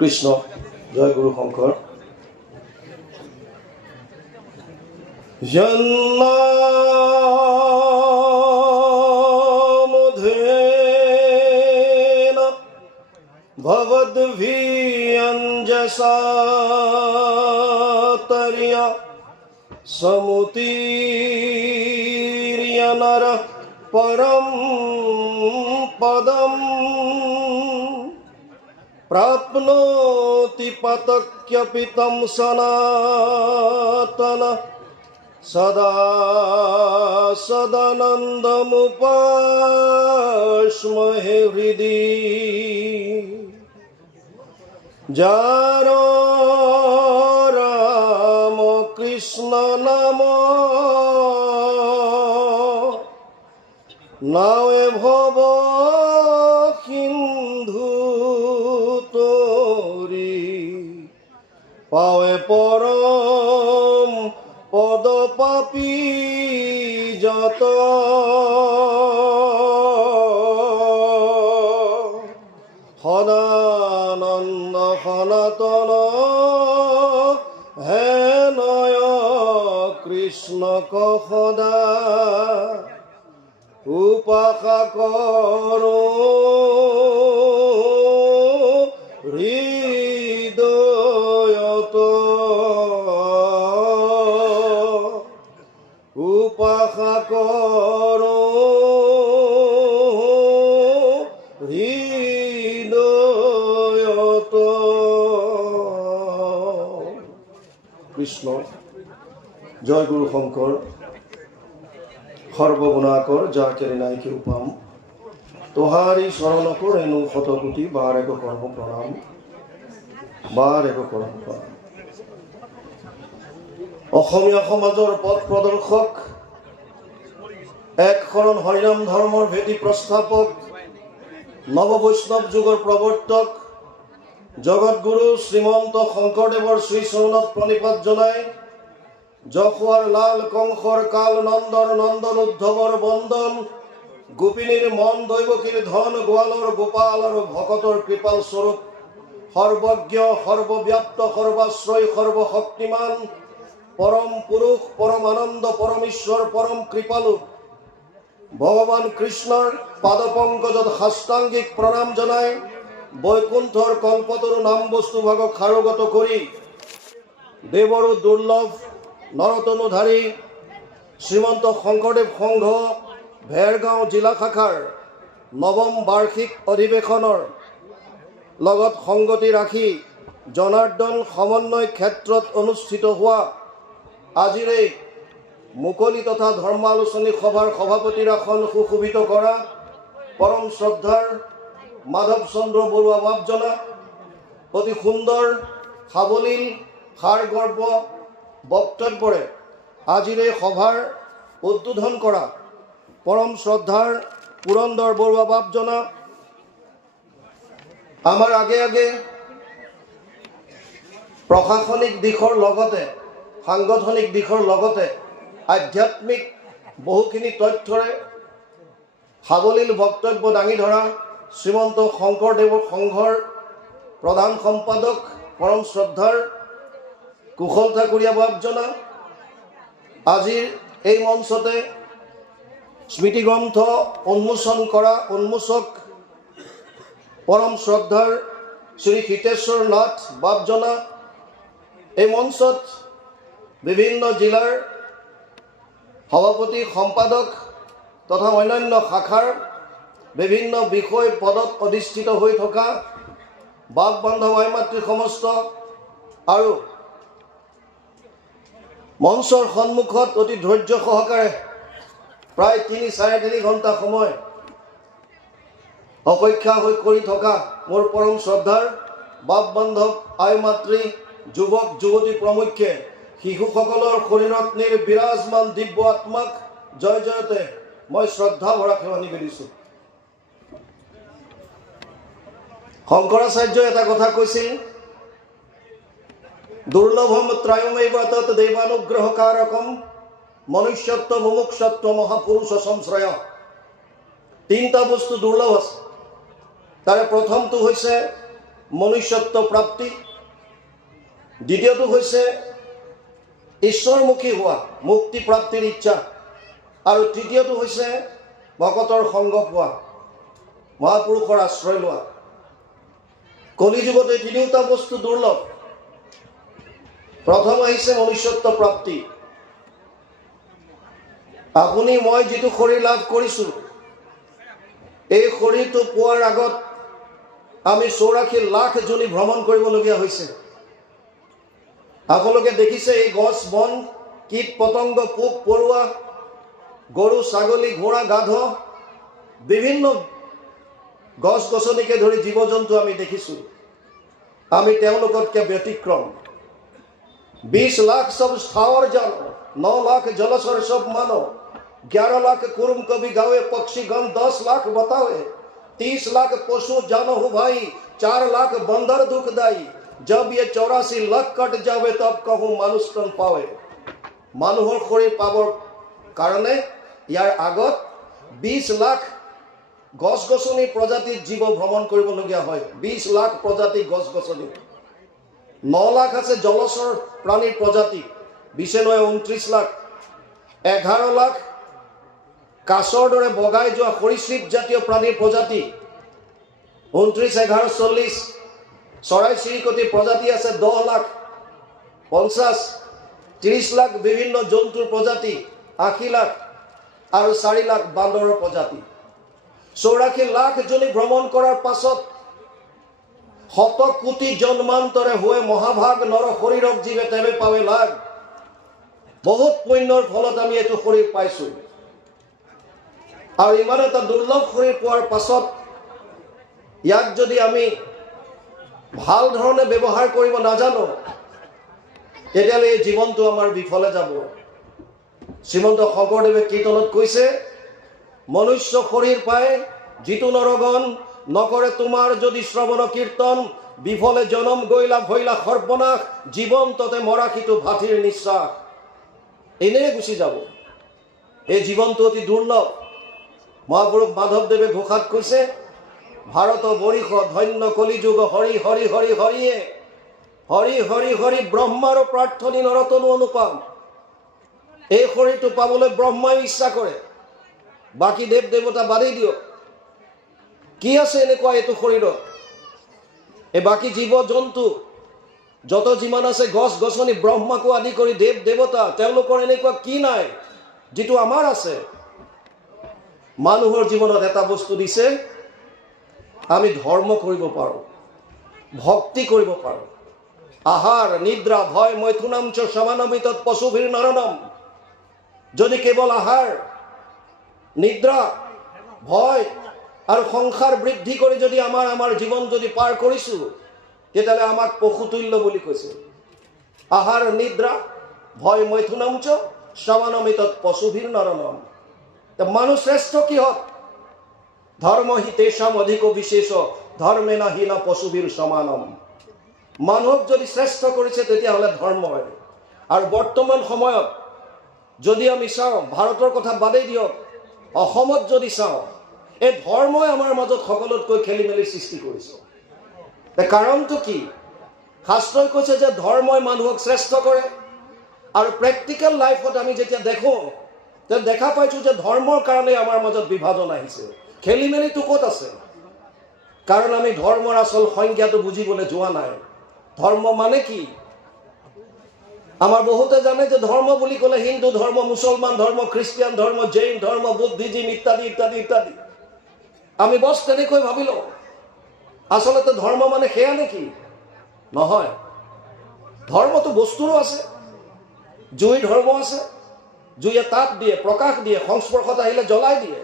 কৃষ্ণ জয় গুরু শঙ্কর। জন্মামধেন ভবদ্ভিয়ঞ্জসাতর্য সমুতীর্য নর পরম পদম प्राप्नोति पतक्यपि तं सनातन सदा सदानन्दमुपास्महे हृदि जार राम कृष्ण नाम नावे भव পাৱে পৰম পদ পাপী যত সদানন্দ সনাতন হে নয় কৃষ্ণক সদা উপাসা কৰো উপাসা কৰো হৃদয়ত। কৃষ্ণ জয় গুৰু শঙ্কৰ। সৰ্বগুণাকৰ যাৰ কেৰি নাই কেউ পাম, তোহাৰি চৰণকো ৰেণু শতকোটি বাৰ এক কৰ্ম প্ৰণাম, বাৰ এক কৰ্ম প্ৰণাম। অসমীয়া সমাজৰ পথ প্ৰদৰ্শক, এক শৰণ হৰিনাম ধৰ্মৰ ভেটি প্ৰস্থাপক, নৱ বৈষ্ণৱ যুগৰ প্ৰৱৰ্তক জগতগুৰু শ্ৰীমন্ত শংকৰদেৱৰ শ্ৰীচৰণত প্ৰণিপাত জনাই যশোৱাৰ লাল কংসৰ কাল নন্দৰ নন্দন উদ্ধৱৰ বন্দন, গোপিনীৰ মন দৈৱকীৰ ধন গোৱালৰ গোপাল আৰু ভকতৰ কৃপাল স্বৰূপ, সৰ্বজ্ঞ সৰ্বব্যাপ্ত সৰ্বাশ্ৰয় সৰ্বশক্তিমান পৰম পুৰুষ পৰম আনন্দ পৰমেশ্বৰ পৰম কৃপালু ভগৱান কৃষ্ণৰ পাদপংকজত সাষ্টাংগিক প্ৰণাম জনাই বৈকুণ্ঠৰ কল্পতৰু নাম বস্তুভাগক সাৰোগত কৰি দেৱৰো দুৰ্লভ নৰতনুধাৰী শ্ৰীমন্ত শংকৰদেৱ সংঘ ভেৰগাঁও জিলা শাখাৰ নৱম বাৰ্ষিক অধিৱেশনৰ লগত সংগতি ৰাখি জনাৰ্দন সমন্বয় ক্ষেত্ৰত অনুষ্ঠিত হোৱা আজিৰ এই মুকলি তথা ধৰ্মালোচনী সভাৰ সভাপতিৰ আসন সুশোভিত কৰা পৰম শ্ৰদ্ধাৰ মাধৱ চন্দ্ৰ বৰুৱা বাপজনা, অতি সুন্দৰ সাৱলীল সাৰগৰ্ভ বক্তব্যৰে আজিৰ এই সভাৰ উদ্বোধন কৰা পৰম শ্ৰদ্ধাৰ পুৰন্দৰ বৰুৱা বাপজনা, আমাৰ আগে আগে প্ৰশাসনিক দিশৰ লগতে সাংগঠনিক দিশৰ লগতে আধ্যাত্মিক বহুখিনি তথ্যৰে সাৱলীল বক্তব্য দাঙি ধৰা শ্ৰীমন্ত শংকৰদেৱৰ সংঘৰ প্ৰধান সম্পাদক পৰম শ্ৰদ্ধাৰ কুশল ঠাকুৰীয়া বাপজনা, আজিৰ এই মঞ্চতে স্মৃতিগ্ৰন্থ উন্মোচন কৰা উন্মোচক পৰম শ্ৰদ্ধাৰ শ্ৰী হিতেশ্বৰ নাথ বাপজনা, এই মঞ্চত বিভিন্ন জিলাৰ সভাপতি সম্পাদক তথা অন্যান্য শাখাৰ বিভিন্ন বিষয় পদত অধিষ্ঠিত হৈ থকা বাপ বান্ধৱ আই মাতৃ সমস্ত আৰু মঞ্চৰ সন্মুখত অতি ধৈৰ্য সহকাৰে প্ৰায় ৩-৩.৫ ঘণ্টা সময় অপেক্ষা হৈ কৰি থকা মোৰ পৰম শ্ৰদ্ধাৰ বাপ বান্ধৱ আই মাতৃ যুৱক যুৱতী প্ৰমুখ্যে শিশুসকলৰ শৰীৰত বিৰাজমান দিব্য আত্মাক জয় জয়তে মই শ্ৰদ্ধা ভৰা সেৱা নিবেদিছোঁ। শংকৰাচাৰ্যই এটা কথা কৈছিল, দুৰ্লভম ত্ৰয়মেব তৎ দেৱানুগ্ৰহকাৰকম মনুষ্যত্ব মুমুক্ষত্ব মহাপুৰুষ সংশ্ৰয়। তিনিটা বস্তু দুৰ্লভ আছে। তাৰে প্ৰথমটো হৈছে মনুষ্যত্ব প্ৰাপ্তি, দ্বিতীয়টো হৈছে ঈশ্বৰমুখী হোৱা, মুক্তি প্ৰাপ্তিৰ ইচ্ছা, আৰু তৃতীয়টো হৈছে ভকতৰ সংগ পোৱা, মহাপুৰুষৰ আশ্ৰয় লোৱা। কলিযুগত এই তিনিওটা বস্তু দুৰ্লভ। প্ৰথম আহিছে মনুষ্যত্ব প্ৰাপ্তি। আপুনি মই যিটো শৰীৰ লাভ কৰিছোঁ, এই শৰীৰটো পোৱাৰ আগত আমি 84 লাখ জনী ভ্ৰমণ কৰিবলগীয়া হৈছে। আপোনালোকে দেখিছে এই গছ বন, কীট পতংগ, পোক পৰুৱা, গৰু ছাগলী, ঘোঁৰা গাধ, বিভিন্ন গছ গছনিকে ধৰি জীৱ জন্তু আমি দেখিছোঁ। আমি তেওঁলোকতকৈ ব্যতিক্ৰম। 20 লাখ সব স্থাৱৰ জানো, 9 লাখ জলচৰ সব মানো, 11 लाख कुरुम कभी गावे, पक्षी गण 10 लाख बतावे, 30 लाख पशु जानो हो भाई, 4 लाख बंदर दुखदाई, जब ये 84 लाख कट जावे तब कहूँ मानुष तन पावे। মানুহৰ শৰীৰ পাবৰ কাৰণে ইয়াৰ আগত 20 লাখ গছ গছনি প্ৰজাতিৰ জীৱ ভ্ৰমণ কৰিবলগীয়া হয়। 20 লাখ প্ৰজাতি গছ গছনি, 9 লাখ আছে জলচৰ প্ৰাণীৰ প্ৰজাতি, 29 লাখ, 11 লাখ কাছৰ দৰে বগাই যোৱা সৰীসৃপ জাতীয় প্ৰাণীৰ প্ৰজাতি, 29, 11, 40 চৰাই চিৰিকটি প্ৰজাতি আছে 10 লাখ, 50, 30 লাখ বিভিন্ন জন্তুৰ প্ৰজাতি, 80 লাখ, আৰু 4 লাখ বান্দৰৰ প্ৰজাতি। 84 লাখ জনী ভ্ৰমণ কৰাৰ পাছত 100 কোটি জন্মান্তৰে হৈ মহাভাগ নৰ শৰীৰক জীৱে তেৱে পাৱে লাগ। বহুত পুণ্যৰ ফলত আমি এইটো শৰীৰ পাইছোঁ। আৰু ইমান এটা দুৰ্লভ শৰীৰ পোৱাৰ পাছত ইয়াক যদি আমি ভাল ধৰণে ব্যৱহাৰ কৰিব নাজানো, তেতিয়াহ'লে এই জীৱনটো আমাৰ বিফলে যাব। শ্ৰীমন্ত শংকৰদেৱে কীৰ্তনত কৈছে, মনুষ্য শৰীৰ পাই যিটো নৰগণ, নকৰে তোমাৰ যদি শ্ৰৱণ কীৰ্তন, বিফলে জনম গৈলা ভৈলা সৰ্বনাশ, জীৱন্ততে মৰাশীটো ভাতিৰ নিশ্বাস। এনেই গুচি যাব। এই জীৱনটো অতি দুৰ্লভ। মহাপুৰুষ মাধৱদেৱে ঘোষাত কৈছে, ভাৰত বৰিষ ধন্য কলিযুগ, হৰি হৰি হৰি হৰিয়ে, হৰি হৰি হৰি ব্ৰহ্মাৰ প্ৰাৰ্থনী নৰতনু অনুপাম। এই শৰীৰটো পাবলৈ ব্ৰহ্মাই ইচ্ছা কৰে, বাকী দেৱ দেৱতা বাদেই দিয়ক। কি আছে এনেকুৱা এইটো শৰীৰত? এই বাকী জীৱ জন্তু যত যিমান আছে, গছ গছনি, ব্ৰহ্মাকো আদি কৰি দেৱ দেৱতা, তেওঁলোকৰ এনেকুৱা কি নাই যিটো আমাৰ আছে? মানুহৰ জীৱনত এটা বস্তু দিছে, আমি ধৰ্ম কৰিব পাৰোঁ, ভক্তি কৰিব পাৰোঁ। আহাৰ নিদ্ৰা ভয় মৈথুনাম চ সমানমিতৎ পশুভিৰ নৰনম। যদি কেৱল আহাৰ নিদ্ৰা ভয় আৰু সংসাৰ বৃদ্ধি কৰি যদি আমাৰ জীৱন যদি পাৰ কৰিছোঁ, তেতিয়াহ'লে আমাক পশুতুল্য বুলি কৈছে। আহাৰ নিদ্ৰা ভয় মৈথুনাম চ সমানমিতৎ পশুভিৰ নৰনম। মানুহ শ্ৰেষ্ঠ কিহত? ধৰ্ম হি তেষাম অধিক বিশেষ, ধৰ্মে না হীনা পশুভিৰ সমানম। মানুহক যদি শ্ৰেষ্ঠ কৰিছে তেতিয়াহ'লে ধৰ্ম হয়। আৰু বৰ্তমান সময়ত যদি আমি চাওঁ, ভাৰতৰ কথা বাদেই দিয়ক, অসমত যদি চাওঁ, এই ধৰ্মই আমাৰ মাজত সকলোতকৈ খেলি মেলি সৃষ্টি কৰিছে। কাৰণটো কি? শাস্ত্ৰই কৈছে যে ধৰ্মই মানুহক শ্ৰেষ্ঠ কৰে। আৰু প্ৰেক্টিকেল লাইফত আমি যেতিয়া দেখোঁ, দেখা পাইছোঁ যে ধৰ্মৰ কাৰণে আমাৰ মাজত বিভাজন আহিছে। খেলি মেলিটো ক'ত আছে? কাৰণ আমি ধৰ্মৰ আচল সংজ্ঞাটো বুজিবলৈ যোৱা নাই। ধৰ্ম মানে কি? আমাৰ বহুতে জানে যে ধৰ্ম বুলি ক'লে হিন্দু ধৰ্ম, মুছলমান ধৰ্ম, খ্ৰীষ্টিয়ান ধৰ্ম, জৈন ধৰ্ম, বুদ্ধিজিম ইত্যাদি ইত্যাদি ইত্যাদি। আমি বছ তেনেকৈ ভাবি লওঁ। আচলতে ধৰ্ম মানে সেয়া নেকি? নহয়। ধৰ্মটো বস্তুৰো আছে। জুই ধৰ্ম আছে, জুইয়ে তাপ দিয়ে, প্ৰকাশ দিয়ে, সংস্পৰ্শত আহিলে জ্বলাই দিয়ে।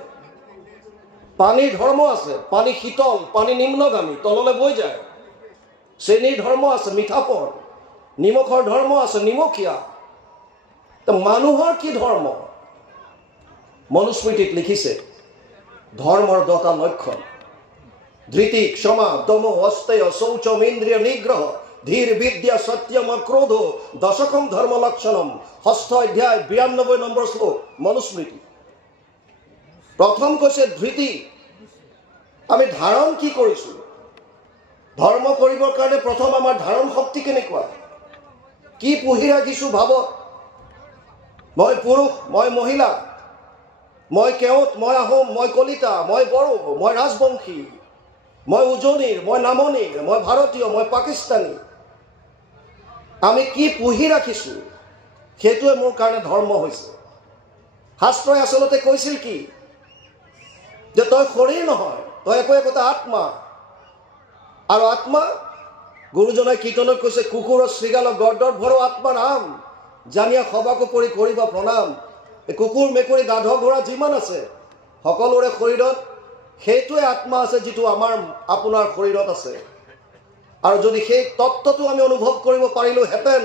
পানীৰ ধৰ্ম আছে, পানী শীতল, পানী নিম্নগামী, তললৈ বৈ যায়। চেনীৰ ধৰ্ম আছে, মিঠাপন। নিমখৰ ধৰ্ম আছে, নিমখীয়া। মানুহৰ কি ধৰ্ম? মনুস্মৃতিত লিখিছে, ধৰ্মৰ 10টা লক্ষণ: ধৃতি, ক্ষমা, দম, অস্তেয়, শৌচম, ইন্দ্ৰিয় নিগ্ৰহ, ধীৰ, বিদ্যা, সত্যম, ক্ৰোধ, দশকম ধৰ্ম লক্ষণম। 6ষ্ঠ অধ্যায় 92 নম্বৰ শ্লোক মনুস্মৃতি। প্ৰথম কৈছে ধৃতি। আমি ধাৰণ কি কৰিছোঁ? ধৰ্ম কৰিবৰ কাৰণে প্ৰথম আমাৰ ধাৰণ শক্তি কেনেকুৱা, কি পুহি ৰাখিছোঁ ভাৱত। মই পুৰুষ, মই মহিলা, মই কেওট, মই আহোম, মই কলিতা, মই বড়ো, মই ৰাজবংশী, মই উজনিৰ, মই নামনিৰ, মই ভাৰতীয়, মই পাকিস্তানী। আমি কি পুহি ৰাখিছোঁ সেইটোৱে মোৰ কাৰণে ধৰ্ম হৈছে। শাস্ত্ৰই আচলতে কৈছিল কি, যে তই শৰীৰ নহয়, তই একোটা আত্মা। আৰু আত্মা, গুৰুজনাই কীৰ্তনত কৈছে, কুকুৰৰ শৃগাল গৰ্দৰ ভৰো আত্মা নাম, জানিয়া সবাকো পৰি কৰিবা প্ৰণাম। এই কুকুৰ মেকুৰী গাধ ঘোঁৰা যিমান আছে সকলোৰে শৰীৰত সেইটোৱে আত্মা আছে, যিটো আপোনাৰ শৰীৰত আছে। আৰু যদি সেই তত্ত্বটো আমি অনুভৱ কৰিব পাৰিলোহেঁতেন,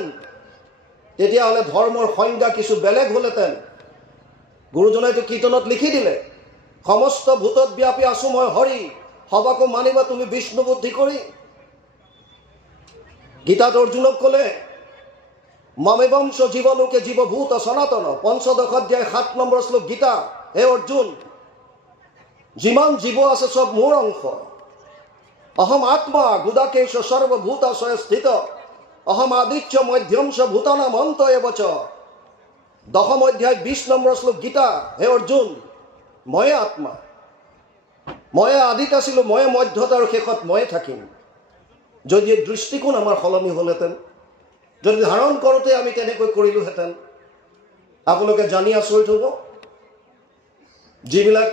তেতিয়াহ'লে ধৰ্মৰ সংজ্ঞা কিছু বেলেগ হ'লহেঁতেন। গুৰুজনাইতো কীৰ্তনত লিখি দিলে, সমস্ত ভূতত ব্যাপী আছো মই হৰি, সবাকো মানিবা তুমি বিষ্ণু বুদ্ধি কৰি। গীতাত অৰ্জুনক ক'লে, মমেবংশ জীৱলোকে জীৱভূত সনাতন, পঞ্চদশ অধ্যায় 7 নম্বৰ শ্লোক গীতা। হে অৰ্জুন, যিমান জীৱ আছে চব মোৰ অংশ। অহম আত্মা গুদাকেশ সৰ্বভূতাশয় স্থিত, অহম আদিত্য মধ্যম চ ভূতানাম অন্ত এবচ। দশম অধ্যায় 20 নম্বৰ শ্লোক গীতা। হে অৰ্জুন, ময়ে আত্মা, ময়ে আদিত আছিলোঁ, ময়ে মধ্যত আৰু শেষত ময়ে থাকিম। যদি এই দৃষ্টিকোণ আমাৰ সলনি হ'লহেঁতেন, যদি ধাৰণ কৰোঁতে আমি তেনেকৈ কৰিলোহেঁতেন, আপোনালোকে জানি আচৰিত হ'ব, যিবিলাক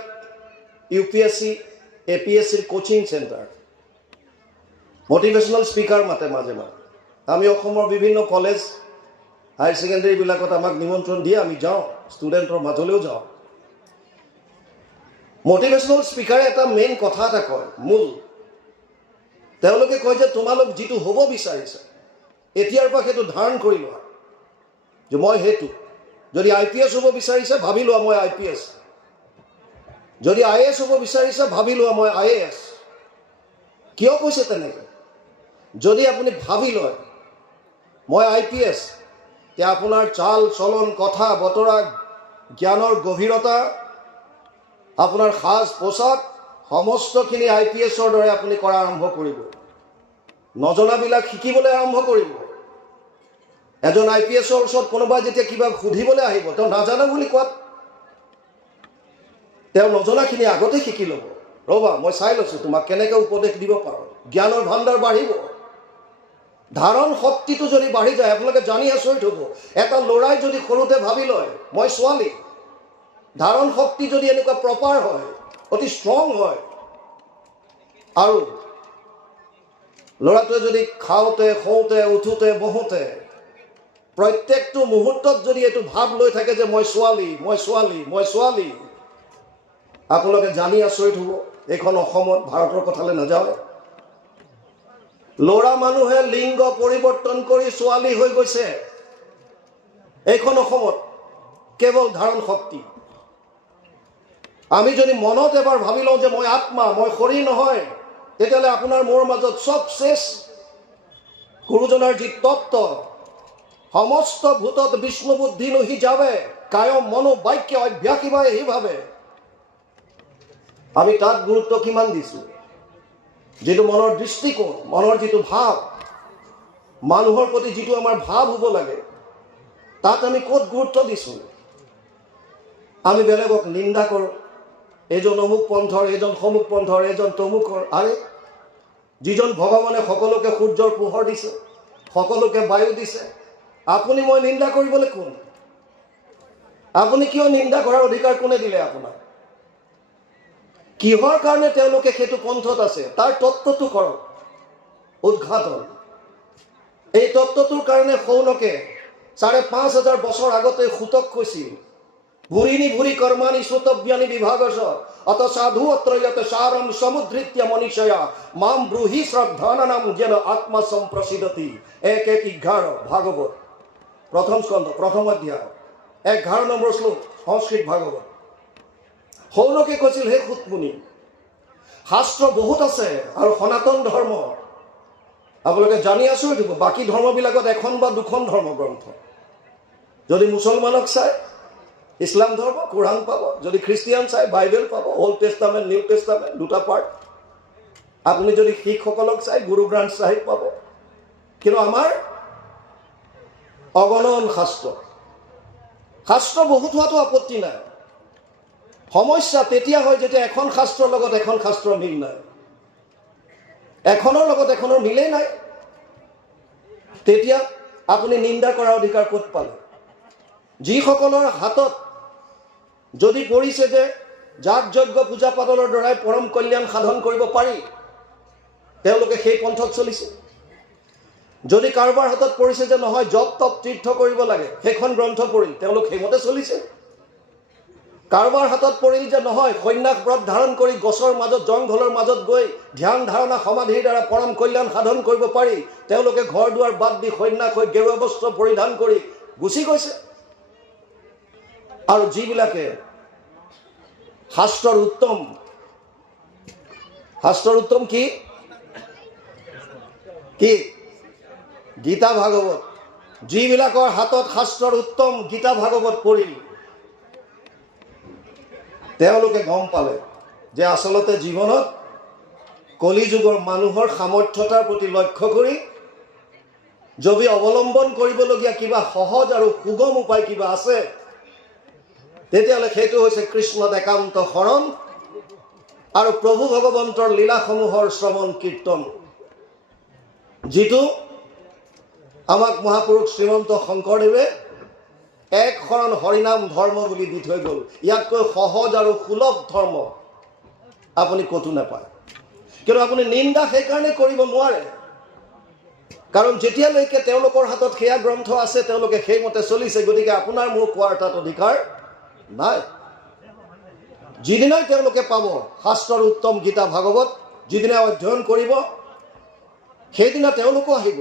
UPSC APSCৰ কোচিং চেণ্টাৰ মটিভেশ্যনেল স্পিকাৰ মাতে মাজে মাজে। আমি অসমৰ বিভিন্ন কলেজ হায়াৰ ছেকেণ্ডেৰীবিলাকত আমাক নিমন্ত্ৰণ দিয়ে, আমি যাওঁ, ষ্টুডেণ্টৰ মাজলৈও যাওঁ। মটিভেশ্যনেল স্পিকাৰে এটা মেইন কথা এটা কয়, মূল। তেওঁলোকে কয় যে তোমালোক যিটো হ'ব বিচাৰিছা, এতিয়াৰ পৰা সেইটো ধাৰণ কৰি লোৱা যে মই সেইটো। যদি IPS হ'ব বিচাৰিছে, ভাবি লোৱা মই IPS। যদি IAS হ'ব বিচাৰিছে, ভাবি লোৱা মই IAS। কিয় কৈছে তেনেকৈ? যদি আপুনি ভাবি লয় মই IPS, তেতিয়া আপোনাৰ চাল চলন, কথা বতৰা, জ্ঞানৰ গভীৰতা, আপোনাৰ সাজ পোছাক সমস্তখিনি IPSৰ দৰে আপুনি কৰা আৰম্ভ কৰিব। নজনাবিলাক শিকিবলৈ আৰম্ভ কৰিব। এজন IPSৰ ওচৰত কোনোবাই যেতিয়া কিবা সুধিবলৈ আহিব, তেওঁ নাজানে বুলি কোৱাত তেওঁ নজনাখিনি আগতে শিকি ল'ব। ৰ'বা, মই চাই লৈছোঁ তোমাক কেনেকৈ উপদেশ দিব পাৰোঁ। জ্ঞানৰ ভাণ্ডাৰ বাঢ়িব। ধাৰণ শক্তিটো যদি বাঢ়ি যায়, আপোনালোকে জানি আচৰিত হ'ব, এটা ল'ৰাই যদি সৰুতে ভাবি লয় মই ছোৱালী, ধাৰণ শক্তি যদি এনেকুৱা প্ৰপাৰ হয়, অতি ষ্ট্ৰং হয়, আৰু ল'ৰাটোৱে যদি খাওঁতে, শুওঁতে, উঠোতে, বহোঁতে প্ৰত্যেকটো মুহূৰ্তত যদি এইটো ভাৱ লৈ থাকে যে মই ছোৱালী, মই ছোৱালী, মই ছোৱালী, আপোনালোকে জানি আচৰিত হ'ব। এইখন অসমত, ভাৰতৰ কথালৈ নাযাওঁ, ল'ৰা মানুহে লিংগ পৰিৱৰ্তন কৰি ছোৱালী হৈ গৈছে। এইখন অসমত কেৱল ধাৰণ শক্তি। আমি যদি মনত এবাৰ ভাবি লওঁ যে মই আত্মা, মই শৰীৰ নহয়, তেতিয়াহ'লে আপোনাৰ মোৰ মাজত চব শেষ। গুৰুজনাৰ যি তত্ত্ব, সমস্ত ভূতত বিষ্ণু বুদ্ধি নহি যাবে, কায়ম মনো বাক্য অভ্যাসিবা এই ভাবে। আমি তাত গুৰুত্ব কিমান দিছোঁ? যিটো মনৰ দৃষ্টিকোণ, মনৰ যিটো ভাৱ, মানুহৰ প্ৰতি যিটো আমাৰ ভাৱ হ'ব লাগে, তাত আমি ক'ত গুৰুত্ব দিছোঁ? আমি বেলেগক নিন্দা কৰোঁ, এজন অমুক পন্থৰ, এজন সমুক পন্থৰ, এজন তমুকৰ। আৰে, যিজন ভগৱানে সকলোকে সূৰ্যৰ পোহৰ দিছে, সকলোকে বায়ু দিছে, আপুনি মই নিন্দা কৰিবলৈ কোন? আপুনি কিয় নিন্দা কৰাৰ অধিকাৰ কোনে দিলে আপোনাক? কিহৰ কাৰণে তেওঁলোকে সেইটো পন্থত আছে, তাৰ তত্ত্বটো কৰক উদ্ঘাটন। এই তত্ত্বটোৰ কাৰণে শৌনকে ৫,৫০০ বছৰ আগতে সুতক কৈছিল, ভুৰিনি ভুৰি কৰ্মানি শ্ৰুতব্যানি বিভাগস অত সাধু অত্ৰয়ত সাৰম সমুদ্ৰিত্য মনীষয়া মাম ব্ৰুহি শ্ৰদ্ধানাম যেন আত্মা সম্প্ৰসিদতি। ১:১:১১ ভাগৱত প্ৰথম স্কন্ধ, প্ৰথম অধ্যায় ১১ নম্বৰ শ্লোক, সংস্কৃত ভাগৱত। শৌনকে কৈছিল, হে সুতমুনি, শাস্ত্ৰ বহুত আছে আৰু সনাতন ধৰ্ম আপোনালোকে জানি আচৰিত হ'ব, বাকী ধৰ্মবিলাকত এখন বা দুখন ধৰ্মগ্ৰন্থ। যদি মুছলমানক চাই ইছলাম ধৰ্ম, কোৰাণ পাব। যদি খ্ৰীষ্টিয়ান চাই বাইবেল পাব, অল্ড টেষ্টামেণ্ট, নিউ টেষ্টামেণ্ট, দুটা পাৰ্ট। আপুনি যদি শিখসকলক চাই গুৰু গ্ৰন্থ চাহিব পাব, কিন্তু আমাৰ অগণন শাস্ত্ৰ। শাস্ত্ৰ বহুত হোৱাটো আপত্তি নাই। সমস্যা তেতিয়া হয় যেতিয়া এখন শাস্ত্ৰৰ লগত এখন শাস্ত্ৰৰ মিল নাই, এখনৰ লগত এখনৰ মিলেই নাই। তেতিয়া আপুনি নিন্দা কৰাৰ অধিকাৰ ক'ত পালে? যিসকলৰ হাতত যদি পৰিছে যে যাগ যজ্ঞ পূজা পাতলৰ দ্বাৰাই পৰম কল্যাণ সাধন কৰিব পাৰি, তেওঁলোকে সেই পন্থত চলিছে। যদি কাৰোবাৰ হাতত পৰিছে যে নহয় জপ তপ তীৰ্থ কৰিব লাগে, সেইখন গ্ৰন্থ পঢ়িল, তেওঁলোক সেইমতে চলিছে। কাৰোবাৰ হাতত পৰিল যে নহয় সন্ন্যাস ব্ৰত ধাৰণ কৰি গছৰ মাজত জংঘলৰ মাজত গৈ ধ্যান ধাৰণা সমাধিৰ দ্বাৰা পৰম কল্যাণ সাধন কৰিব পাৰি, তেওঁলোকে ঘৰ দুৱাৰ বাদ দি সন্ন্যাস হৈ গেৰুৱা বস্ত্ৰ পৰিধান কৰি গুচি গৈছে। আৰু যিবিলাকে শাস্ত্ৰৰ উত্তম কি কি গীতা ভাগৱত, যিবিলাকৰ হাতত শাস্ত্ৰৰ উত্তম গীতা ভাগৱত পৰিল, তেওঁলোকে গম পালে যে আচলতে জীৱনত কলিযুগৰ মানুহৰ সামৰ্থ্যতাৰ প্ৰতি লক্ষ্য কৰি যদি অৱলম্বন কৰিবলগীয়া কিবা সহজ আৰু সুগম উপায় কিবা আছে, তেতিয়াহ'লে সেইটো হৈছে কৃষ্ণত একান্ত শৰণ আৰু প্ৰভু ভগৱন্তৰ লীলাসমূহৰ শ্ৰৱণ কীৰ্তন, যিটো আমাক মহাপুৰুষ শ্ৰীমন্ত শংকৰদেৱে এক শৰণ হৰিনাম ধৰ্ম বুলি দি থৈ গ'ল। ইয়াতকৈ সহজ আৰু সুলভ ধৰ্ম আপুনি ক'তো নাপায়। কিন্তু আপুনি নিন্দা সেইকাৰণে কৰিব নোৱাৰে, কাৰণ যেতিয়ালৈকে তেওঁলোকৰ হাতত সেয়া গ্ৰন্থ আছে, তেওঁলোকে সেইমতে চলিছে। গতিকে আপোনাৰ মোৰ কোৱাৰ তাত অধিকাৰ নাই। যিদিনাই তেওঁলোকে পাব শাস্ত্ৰৰ উত্তম গীতা ভাগৱত, যিদিনাই অধ্যয়ন কৰিব, সেইদিনা তেওঁলোকো আহিব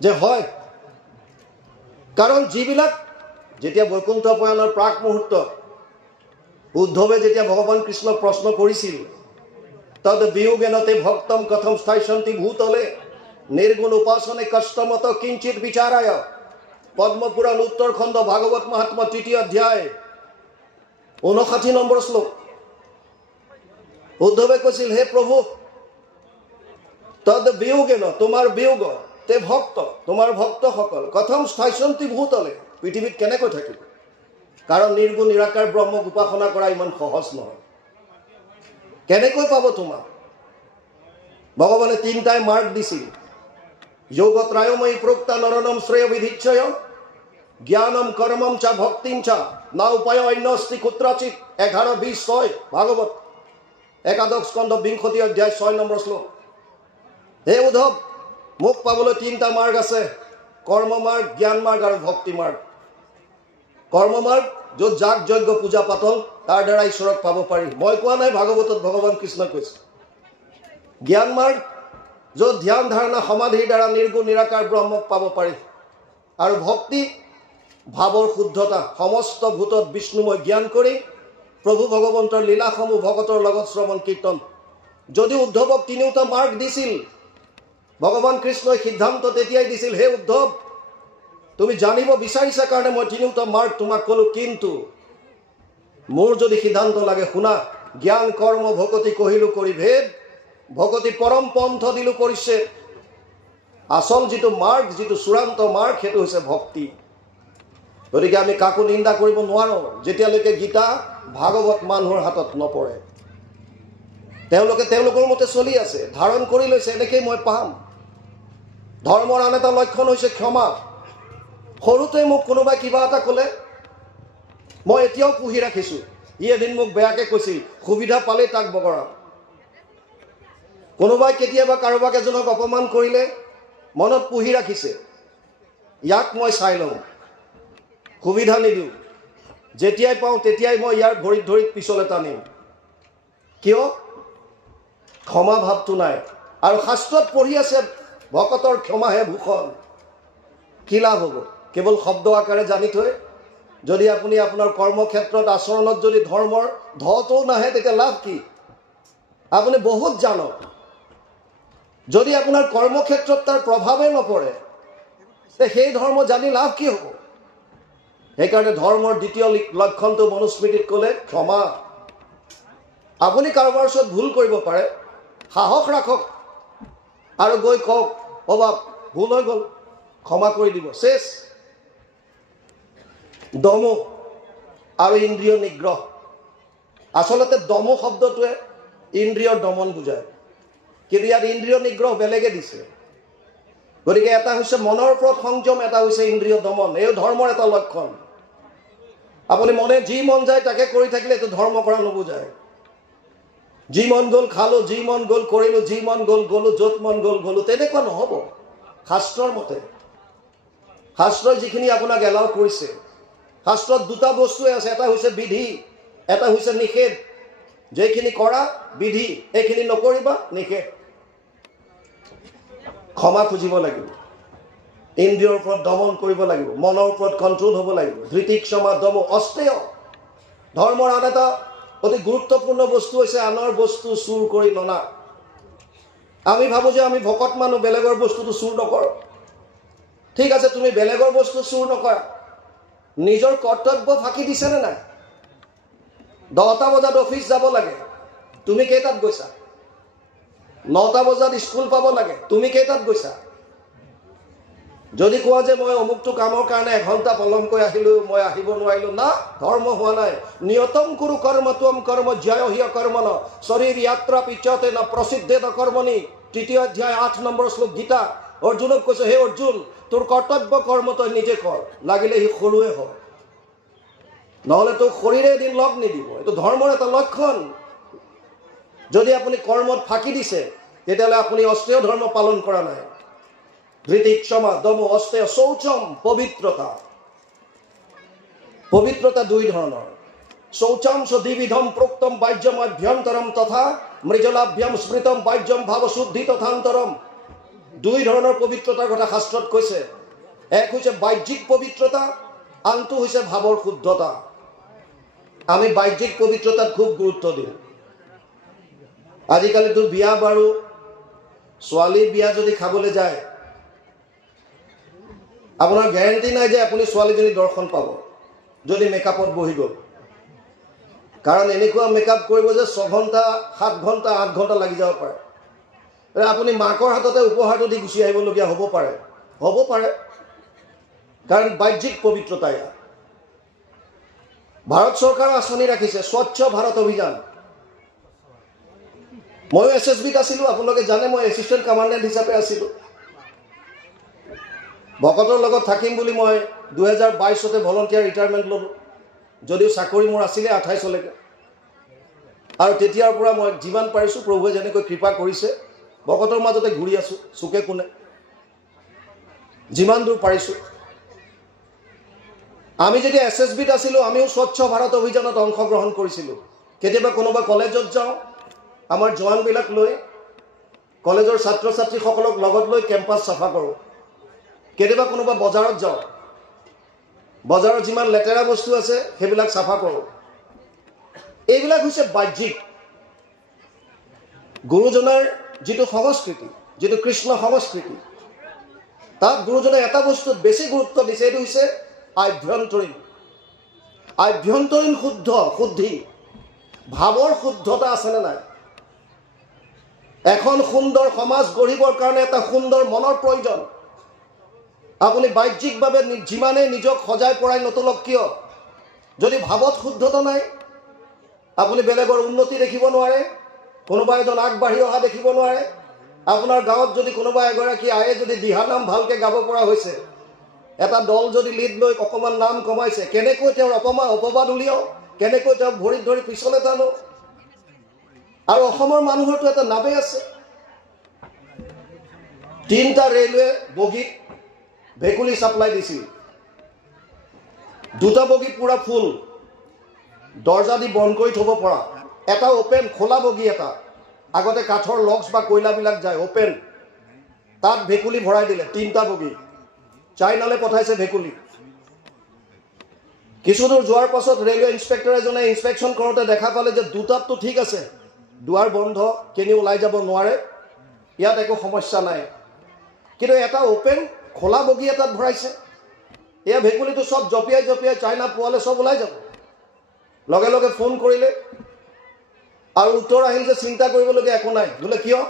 যে হয়। কাৰণ যিবিলাক যেতিয়া বৈকুণ্ঠ প্ৰয়াণৰ প্ৰাক মুহূৰ্তত উদ্ধৱে যেতিয়া ভগৱান কৃষ্ণক প্ৰশ্ন কৰিছিল, তদ বিয়োগেনতে ভক্তম কথম স্থায়সন্তি ভূতলে নিৰ্গুণ উপাসনে কষ্টমত কিঞ্চিত বিচাৰায়, পদ্মপুৰাণ উত্তৰ খণ্ড ভাগৱত মহাত্মা ৩য় অধ্যায় ৫৯ নম্বৰ শ্লোক। উদ্ধৱে কৈছিল, হে প্ৰভু, তদ বিয়োগেন, তোমাৰ বিয়োগ, তে ভক্ত, তোমাৰ ভক্তসকল, কথম স্থায়সন্তি ভূতলে, পৃথিৱীত কেনেকৈ থাকিব? কাৰণ নিৰ্গুণ নিৰাকাৰ ব্ৰহ্মক উপাসনা কৰা ইমান সহজ নহয়। কেনেকৈ পাব তোমাক? ভগৱানে ৩টাই মাৰ্গ দিছিল। যোগত্ৰায়ময়ী প্ৰোক্তা নৰনম শ্ৰেয় বিধিচ্ছয় জ্ঞানম কৰ্মম চা ভক্তিম চা না উপায় অন্য অস্তি কুত্ৰাচিত। ১১-২০-৬ ভাগৱত একাদশ স্কন্ধ ২০ অধ্যায় ৬ নম্বৰ শ্লোক। হে উদ্ধৱ, মোক পাবলৈ ৩টা মাৰ্গ আছে, কৰ্ম মাৰ্গ, জ্ঞান মাৰ্গ আৰু ভক্তি মাৰ্গ। কৰ্ম মাৰ্গ য'ত যাগ যজ্ঞ পূজা পাতল, তাৰ দ্বাৰা ঈশ্বৰক পাব পাৰি। মই কোৱা নাই, ভাগৱতত ভগৱান কৃষ্ণই কৈছে। জ্ঞান মাৰ্গ য'ত ধ্যান ধাৰণা সমাধিৰ দ্বাৰা নিৰ্গুণ নিৰাকাৰ ব্ৰহ্মক পাব পাৰি। আৰু ভক্তি ভাৱৰ শুদ্ধতা, সমস্ত ভূতত বিষ্ণুময় জ্ঞান কৰি প্ৰভু ভগৱন্তৰ লীলাসমূহ ভকতৰ লগত শ্ৰৱণ কীৰ্তন। যদি উদ্ধৱক ৩টা মাৰ্গ দিছিল, ভগৱান কৃষ্ণই সিদ্ধান্ত তেতিয়াই দিছিল, হে উদ্ধৱ, তুমি জানিব বিচাৰিছা কাৰণে মই 3টা মাৰ্গ তোমাক ক'লো, কিন্তু মোৰ যদি সিদ্ধান্ত লাগে শুনা। জ্ঞান কৰ্ম ভকতি কহিলো কৰি ভেদ, ভকতি পৰম পন্থ দিলো পৰিছে। আচল যিটো মাৰ্গ, যিটো চূড়ান্ত মাৰ্গ, সেইটো হৈছে ভক্তি। গতিকে আমি কাকো নিন্দা কৰিব নোৱাৰোঁ যেতিয়ালৈকে গীতা ভাগৱত মানুহৰ হাতত নপৰে। তেওঁলোকে তেওঁলোকৰ মতে চলি আছে, ধাৰণ কৰি লৈছে, এনেকেই মই পাম। ধৰ্মৰ আন এটা লক্ষণ হৈছে ক্ষমা। সৰুতে মোক কোনোবাই কিবা এটা ক'লে, মই এতিয়াও পুহি ৰাখিছোঁ। ই এদিন মোক বেয়াকৈ কৈছিল, সুবিধা পালেই তাক বগৰাম। কোনোবাই কেতিয়াবা কাৰোবাক এজনক অপমান কৰিলে মনত পুহি ৰাখিছে, ইয়াক মই চাই লওঁ, সুবিধা নিদিওঁ, যেতিয়াই পাওঁ তেতিয়াই মই ইয়াৰ ভৰিত ধৰিত পিছলৈ টানিম। কিয়? ক্ষমা ভাৱটো নাই। আৰু শাস্ত্ৰত পঢ়ি আছে ভকতৰ ক্ষমাহে ভূষণ। কি লাভ হ'ব কেৱল শব্দ আকাৰে জানি থৈ? যদি আপুনি আপোনাৰ কৰ্মক্ষেত্ৰত আচৰণত যদি ধৰ্মৰ ধটোও নাহে, তেতিয়া লাভ কি? আপুনি বহুত জানক, যদি আপোনাৰ কৰ্মক্ষেত্ৰত তাৰ প্ৰভাৱে নপৰে, সেই ধৰ্ম জানি লাভ কি হ'ব? সেইকাৰণে ধৰ্মৰ দ্বিতীয় লক্ষণটো মনুস্মৃতিত ক'লে ক্ষমা। আপুনি কাৰোবাৰ ওচৰত ভুল কৰিব পাৰে, সাহস ৰাখক আৰু গৈ কওক অ' বাপ ভুল হৈ গ'ল, ক্ষমা কৰি দিব, শেষ। দমো আৰু ইন্দ্ৰিয় নিগ্ৰহ, আচলতে দমো শব্দটোৱে ইন্দ্ৰিয়ৰ দমন বুজায়, কিন্তু ইয়াত ইন্দ্ৰিয় নিগ্ৰহ বেলেগে দিছে। গতিকে এটা হৈছে মনৰ ওপৰত সংযম, এটা হৈছে ইন্দ্ৰিয় দমন। এই ধৰ্মৰ এটা লক্ষণ। আপুনি মনে যি মন যায় তাকে কৰি থাকিলে এইটো ধৰ্ম কৰা নুবুজায়। যি মন গ'ল খালোঁ, যি মন গ'ল কৰিলোঁ, যি মন গ'ল গ'লোঁ, য'ত মন গ'ল গ'লোঁ, তেনেকুৱা নহ'ব। শাস্ত্ৰৰ মতে, শাস্ত্ৰই যিখিনি আপোনাক এলাউ কৰিছে, শাস্ত্ৰত দুটা বস্তুৱে আছে, এটা হৈছে বিধি, এটা হৈছে নিষেধ। যেইখিনি কৰা বিধি, এইখিনি নকৰিবা নিষেধ। ক্ষমা খুজিব লাগিব, ইন্দ্ৰিয়ৰ ওপৰত দমন কৰিব লাগিব, মনৰ ওপৰত কণ্ট্ৰল হ'ব লাগিব। ধৃতি ক্ষমা দম অস্তেয়। ধৰ্মৰ আন এটা অতি গুৰুত্বপূৰ্ণ বস্তু হৈছে আনৰ বস্তু চুৰ কৰি ননা। আমি ভাবোঁ যে আমি ভকত মানুহ, বেলেগৰ বস্তুটো চুৰ নকৰোঁ। ঠিক আছে, তুমি বেলেগৰ বস্তু চুৰ নকৰা, নিজৰ কৰ্তব্য ফাঁকি দিছেনে নাই? 10টা বজাত অফিচ যাব লাগে, তুমি কেইটাত গৈছা? 9টা বজাত স্কুল পাব লাগে, তুমি কেইটাত গৈছা? যদি কোৱা যে মই অমুকটো কামৰ কাৰণে 1 ঘণ্টা পলমকৈ আহিলোঁ, মই আহিব নোৱাৰিলোঁ, না, ধৰ্ম হোৱা নাই। নিয়তম কুৰু কৰ্ম ত্বম কৰ্ম জ্যায় হিয় কৰ্মণ শৰীৰ যাত্ৰা পিছতে ন প্ৰসিদ্ধে ন কৰ্মণি। 3য় অধ্যায় 8 নম্বৰ শ্লোক গীতা। অৰ্জুনক কৈছে, হে অৰ্জুন, তোৰ কৰ্তব্য কৰ্ম তই নিজে কৰ, লাগিলে সি সৰুৱে হয়, নহ'লে তোক শৰীৰে এদিন লগ নিদিব। এইটো ধৰ্মৰ এটা লক্ষণ। যদি আপুনি কৰ্মত ফাঁকি দিছে, তেতিয়াহ'লে আপুনি অস্তেয় ধৰ্ম পালন কৰা নাই। ধৃতি ক্ষমা দম অস্তেয় শৌচম, পবিত্ৰতা। পবিত্ৰতা দুই ধৰণৰ। শৌচম দ্বিবিধম প্ৰোক্তম বাহ্যম অভ্যন্তৰম তথা মৃজলাভ্যম স্মৃতম বাহ্যম ভাৱশুদ্ধি তথান্তৰম। দুই ধৰণৰ পবিত্ৰতাৰ কথা শাস্ত্ৰত কৈছে। এক হৈছে বাহ্যিক পবিত্ৰতা, আনটো হৈছে ভাৱৰ শুদ্ধতা। আমি বাহ্যিক পবিত্ৰতাত খুব গুৰুত্ব দিওঁ। আজিকালিতো বিয়া বাৰু, ছোৱালীৰ বিয়া যদি খাবলৈ যায়, আপোনাৰ গেৰেণ্টি নাই যে আপুনি ছোৱালীজনী দৰ্শন পাব যদি মেকআপত বহি গ'ল। কাৰণ এনেকুৱা মেকআপ কৰিব যে 6 ঘণ্টা 7 ঘণ্টা 8 ঘণ্টা লাগি যাব পাৰে। আপুনি মাকৰ হাততে উপহাৰটো দি গুচি আহিবলগীয়া হ'ব পাৰে, কাৰণ বাহ্যিক পবিত্ৰতা। ভাৰত চৰকাৰৰ আঁচনি ৰাখিছে, স্বচ্ছ ভাৰত অভিযান। ময়ো SSBত আছিলোঁ, আপোনালোকে জানে মই এছিষ্টেণ্ট কমাণ্ডেণ্ট হিচাপে আছিলোঁ। ভকতৰ লগত থাকিম বুলি মই 2022 ভলণ্টিয়াৰ ৰিটায়াৰমেণ্ট ল'লোঁ, যদিও চাকৰি মোৰ আছিলে 28লৈকে। আৰু তেতিয়াৰ পৰা মই যিমান পাৰিছোঁ, প্ৰভুৱে যেনেকৈ কৃপা কৰিছে, ভকতৰ মাজতে ঘূৰি আছোঁ চুকে কোণে, যিমান দূৰ পাৰিছোঁ। আমি যেতিয়া SSBত আছিলোঁ, আমিও স্বচ্ছ ভাৰত অভিযানত অংশগ্ৰহণ কৰিছিলোঁ। কেতিয়াবা কোনোবা কলেজত যাওঁ, আমাৰ জোৱানবিলাক লৈ, কলেজৰ ছাত্ৰ ছাত্ৰীসকলক লগত লৈ কেম্পাছ চাফা কৰোঁ। কেতিয়াবা কোনোবা বজাৰত যাওঁ, বজাৰত যিমান লেতেৰা বস্তু আছে সেইবিলাক চাফা কৰোঁ। এইবিলাক হৈছে বাহ্যিক। গুৰুজনাৰ যিটো সংস্কৃতি, যিটো কৃষ্ণ সংস্কৃতি, তাত গুৰুজনে এটা বস্তুত বেছি গুৰুত্ব দিছে, এইটো হৈছে আভ্যন্তৰীণ। আভ্যন্তৰীণ শুদ্ধি, ভাৱৰ শুদ্ধতা আছেনে নাই? এখন সুন্দৰ সমাজ গঢ়িবৰ কাৰণে এটা সুন্দৰ মনৰ প্ৰয়োজন। আপুনি বাহ্যিকভাৱে যিমানেই নিজক সজাই পৰাই নতুলক কিয়, যদি ভাৱত শুদ্ধতা নাই, আপুনি বেলেগৰ উন্নতি দেখিব নোৱাৰে, কোনোবা এজন আগবাঢ়ি অহা দেখিব নোৱাৰে। আপোনাৰ গাঁৱত যদি কোনোবা এগৰাকী আয়ে যদি দিহানাম ভালকৈ গাব পৰা হৈছে, এটা দল যদি লিড লৈ অকণমান নাম কমাইছে, কেনেকৈ তেওঁৰ অপবাদ উলিয়াও, কেনেকৈ তেওঁক ভৰিত ধৰি পিছলৈ টানো। আৰু অসমৰ মানুহৰতো এটা নাৱেই আছে। 3টা ৰেলৱে বগীত ভেকুলী ছাপ্লাই দিছিল, 2টা বগী পুৰা ফুল, দৰ্জা দি বন্ধ কৰি থ'ব পৰা, এটা অ'পেন খোলা বগী এটা, আগতে কাঠৰ লক্স বা কয়লাবিলাক যায় অ'পেন, তাত ভেকুলী ভৰাই দিলে। 3টা বগী চাইনালৈ পঠাইছে ভেকুলী। কিছুদূৰ যোৱাৰ পাছত ৰেলৱে ইনস্পেক্টৰ এজনে ইনস্পেকশ্যন কৰোঁতে দেখা পালে যে 2টাততো ঠিক আছে, দুৱাৰ বন্ধ, কেনি ওলাই যাব নোৱাৰে, ইয়াত একো সমস্যা নাই। কিন্তু এটা অ'পেন খোলা বগী এটাত ভৰাইছে। এয়া ভেকুলীটো চব জঁপিয়াই চাইনা পোৱালে চব ওলাই যাব। লগে লগে ফোন কৰিলে, আৰু উত্তৰ আহিল যে চিন্তা কৰিবলগীয়া একো নাই। বোলে কিয়?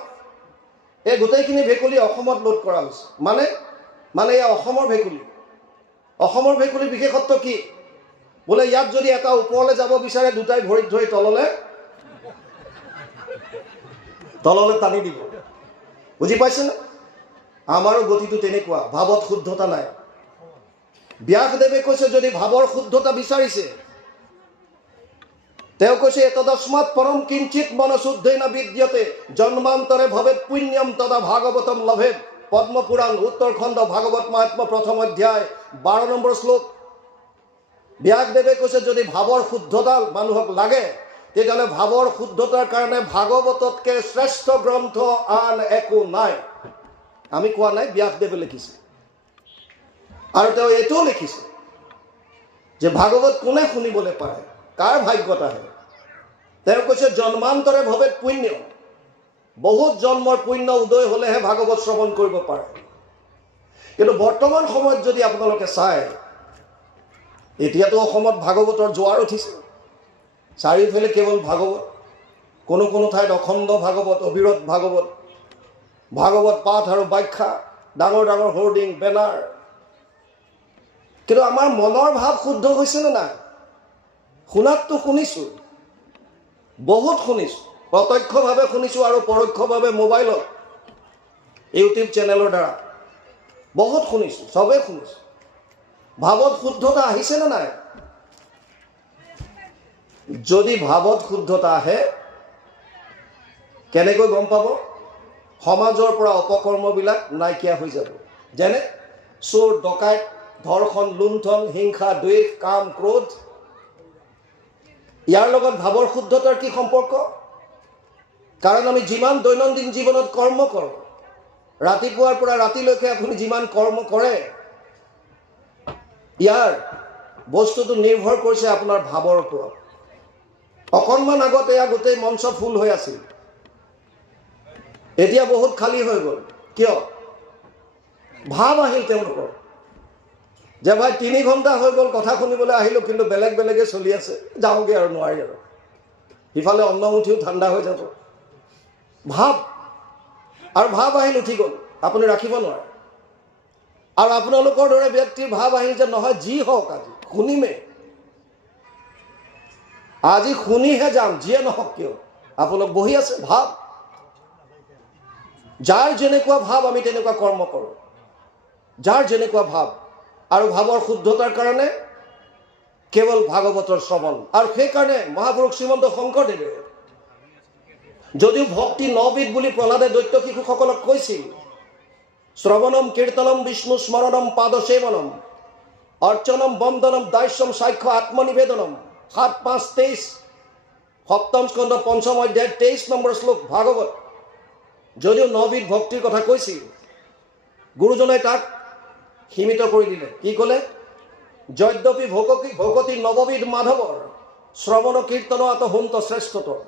এই গোটেইখিনি ভেকুলী অসমত লোড কৰা হৈছে। মানে এয়া অসমৰ ভেকুলী। অসমৰ ভেকুলীৰ বিশেষত্ব কি? বোলে ইয়াত যদি এটা ওপৰলৈ যাব বিচাৰে দুটাই ভৰিত ধৰি তললৈ টানি দিব। বুজি পাইছেনে? আমাৰো গতিটো তেনেকুৱা, ভাৱত শুদ্ধতা নাই। ব্যাসদেৱে কৈছে যদি ভাৱৰ শুদ্ধতা বিচাৰিছে, তেওঁ কৈছে এতদস্মাৎ পৰম কিঞ্চিত মনশুদ্ধেন বিদ্যতে জন্মান্তৰে ভৱেৎ পুণ্যম তদা ভাগৱতম লভেৎ। পদ্মপুৰাণ উত্তৰখণ্ড ভাগৱত মহাত্ম্য প্ৰথম অধ্যায় 12 নম্বৰ শ্লোক। ব্যাসদেৱে কৈছে যদি ভাৱৰ শুদ্ধতা মানুহক লাগে, তেতিয়াহ'লে ভাৱৰ শুদ্ধতাৰ কাৰণে ভাগৱততকৈ শ্ৰেষ্ঠ গ্ৰন্থ আন একো নাই। আমি কোৱা নাই, ব্যাসদেৱে লিখিছে। আৰু তেওঁ এইটোও লিখিছে যে ভাগৱত কোনে শুনিবলৈ পাৰে, কাৰ ভাগ্যত আহে। তেওঁ কৈছে জন্মান্তৰে ভৱেৎ পুণ্য, বহুত জন্মৰ পুণ্য উদয় হ'লেহে ভাগৱত শ্ৰৱণ কৰিব পাৰে। কিন্তু বৰ্তমান সময়ত যদি আপোনালোকে চায়, এতিয়াতো অসমত ভাগৱতৰ জোৱাৰ উঠিছে। চাৰিওফালে কেৱল ভাগৱত, কোনো ঠাইত অখণ্ড ভাগৱত, অবিৰত ভাগৱত, ভাগৱত পাঠ আৰু ব্যাখ্যা, ডাঙৰ ডাঙৰ হোৰ্ডিং, বেনাৰ। কিন্তু আমাৰ মনৰ ভাৱ শুদ্ধ হৈছেনে নাই? শুনাততো শুনিছোঁ, বহুত শুনিছোঁ, প্ৰত্যক্ষভাৱে শুনিছোঁ আৰু পৰোক্ষভাৱে মোবাইলত, ইউটিউব চেনেলৰ দ্বাৰা বহুত শুনিছোঁ, চবেই শুনিছোঁ। ভাৱত শুদ্ধতা আহিছেনে নাই? যদি ভাৱত শুদ্ধতা আহে, কেনেকৈ গম পাব? সমাজৰ পৰা অপকৰ্মবিলাক নাইকিয়া হৈ যাব। যেনে চোৰ, ডকাইত, ধৰ্ষণ, লুণ্ঠন, হিংসা, দ্বেষ, কাম, ক্ৰোধ। ইয়াৰ লগত ভাৱৰ শুদ্ধতাৰ কি সম্পৰ্ক? কাৰণ আমি যিমান দৈনন্দিন জীৱনত কৰ্ম কৰোঁ, ৰাতিপুৱাৰ পৰা ৰাতিলৈকে আপুনি যিমান কৰ্ম কৰে, ইয়াৰ বস্তুটো নিৰ্ভৰ কৰিছে আপোনাৰ ভাৱৰ ওপৰত। অকণমান আগত এয়া গোটেই মঞ্চ ফুল হৈ আছিল, এতিয়া বহুত খালী হৈ গ'ল। কিয়? ভাৱ আহিল তেওঁলোকৰ যে ভাই 3 ঘণ্টা হৈ গ'ল কথা শুনিবলৈ আহিলোঁ, কিন্তু বেলেগে চলি আছে, যাওঁগৈ আৰু নোৱাৰি আৰু। সিফালে অন্নমুঠিও ঠাণ্ডা হৈ যাব। ভাৱ আহিল, উঠি গ'ল, আপুনি ৰাখিব নোৱাৰে। আৰু আপোনালোকৰ দৰে ব্যক্তিৰ ভাৱ আহিল যে নহয়, যি হওক আজি শুনিমেই, আজি শুনিহে যাম, যিয়ে নহওক কিয়। আপোনালোক বহি আছে। ভাৱ, যাৰ যেনেকুৱা ভাৱ আমি তেনেকুৱা কৰ্ম কৰোঁ, যাৰ যেনেকুৱা ভাৱ। আৰু ভাৱৰ শুদ্ধতাৰ কাৰণে কেৱল ভাগৱতৰ শ্ৰৱণ। আৰু সেইকাৰণে মহাপুৰুষ শ্ৰীমন্ত শংকৰদেৱে যদিও ভক্তি 9বিধ বুলি প্ৰহ্লাদে দৈত্য শিশুসকলক কৈছিল, শ্ৰৱণম কীৰ্তনম বিষ্ণু স্মৰণম পাদসেৱনম অৰ্চনম বন্দনম দাস্যম সাক্ষ্য আত্মনিবেদনম 7-5-23 সপ্তম স্কন্ধ 5ম অধ্যায় 23 নম্বৰ শ্লোক ভাগৱত। যদিও 9বিধ ভক্তিৰ কথা কৈছিল, গুৰুজনাই তাক সীমিত কৰি দিলে। কি ক'লে? যদ্যপি ভকতি 9বিধ মাধৱৰ শ্ৰৱণ কীৰ্তন আত হুন্ত শ্ৰেষ্ঠতৰ।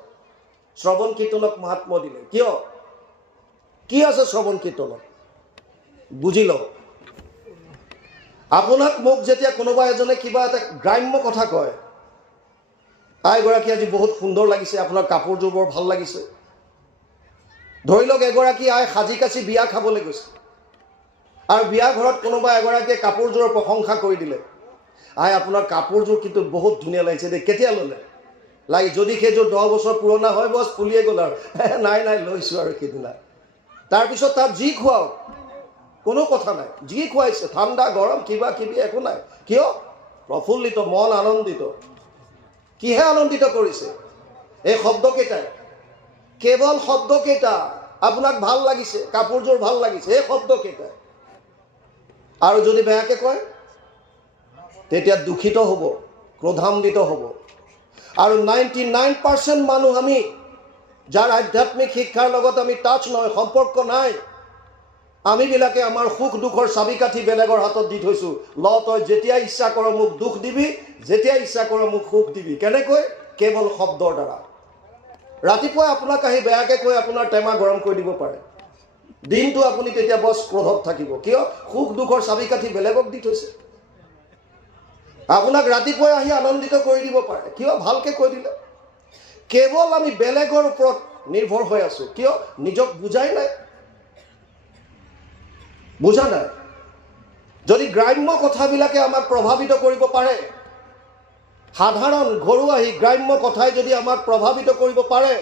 শ্ৰৱণ কীৰ্তনক মহাত্ম্য দিলে। কিয়? কি আছে শ্ৰৱণ কীৰ্তনত? বুজি লওক। আপোনাক মোক যেতিয়া কোনোবা এজনে কিবা এটা গ্ৰাম্য কথা কয়, আইগৰাকী আজি বহুত সুন্দৰ লাগিছে, আপোনাৰ কাপোৰযোৰ বৰ ভাল লাগিছে। ধৰি লওক এগৰাকী আই সাজি কাচি বিয়া খাবলৈ গৈছে, আৰু বিয়া ঘৰত কোনোবা এগৰাকীয়ে কাপোৰযোৰৰ প্ৰশংসা কৰি দিলে, আই আপোনাৰ কাপোৰযোৰ কিন্তু বহুত ধুনীয়া লাগিছে দেই, কেতিয়া ল'লে? যদি সেইযোৰ 10 বছৰ পুৰণা হয়, বছ ফুলিয়ে গ'ল আৰু, নাই লৈছোঁ আৰু সেইদিনা। তাৰপিছত তাত যি খুৱাওক, কোনো কথা নাই, যি খুৱাইছে, ঠাণ্ডা গৰম কিবা কিবি একো নাই। কিয়? প্ৰফুল্লিত মন, আনন্দিত। কিহে আনন্দিত কৰিছে? এই শব্দকেইটাই, কেৱল শব্দকেইটা। আপোনাক ভাল লাগিছে, কাপোৰযোৰ ভাল লাগিছে, এই শব্দকেইটাই। আৰু যদি বেয়াকৈ কয়, তেতিয়া দূষিত হ'ব, ক্ৰোধান্বিত হ'ব। আৰু 99% মানুহ আমি, যাৰ আধ্যাত্মিক শিক্ষাৰ লগত আমি টাচ নহয়, সম্পৰ্ক নাই, আমিবিলাকে আমাৰ সুখ দুখৰ চাবিকাঠি বেলেগৰ হাতত দি থৈছোঁ। তই যেতিয়া ইচ্ছা কৰ মোক দুখ দিবি, যেতিয়া ইচ্ছা কৰ মোক সুখ দিবি। কেনেকৈ? কেৱল শব্দৰ দ্বাৰা। ৰাতিপুৱাই আপোনাক আহি বেয়াকৈ কৈ আপোনাৰ টেমা গৰম কৰি দিব পাৰে, দিনটো আপুনি তেতিয়া বছ ক্ৰোধত থাকিব। কিয়? সুখ দুখৰ চাবিকাঠি বেলেগক দি থৈছে। আপোনাক ৰাতিপুৱাই আহি আনন্দিত কৰি দিব পাৰে, কিয়? ভালকৈ কৈ দিলে। কেৱল আমি বেলেগৰ ওপৰত নিৰ্ভৰ হৈ আছো। কিয়? নিজক বুজাই নাই, বুজা নাই। যদি গ্ৰাম্য কথাবিলাকে আমাক প্ৰভাৱিত কৰিব পাৰে, সাধাৰণ ঘৰুৱাহী গ্ৰাম্য কথাই যদি আমাক প্ৰভাৱিত কৰিব পাৰে,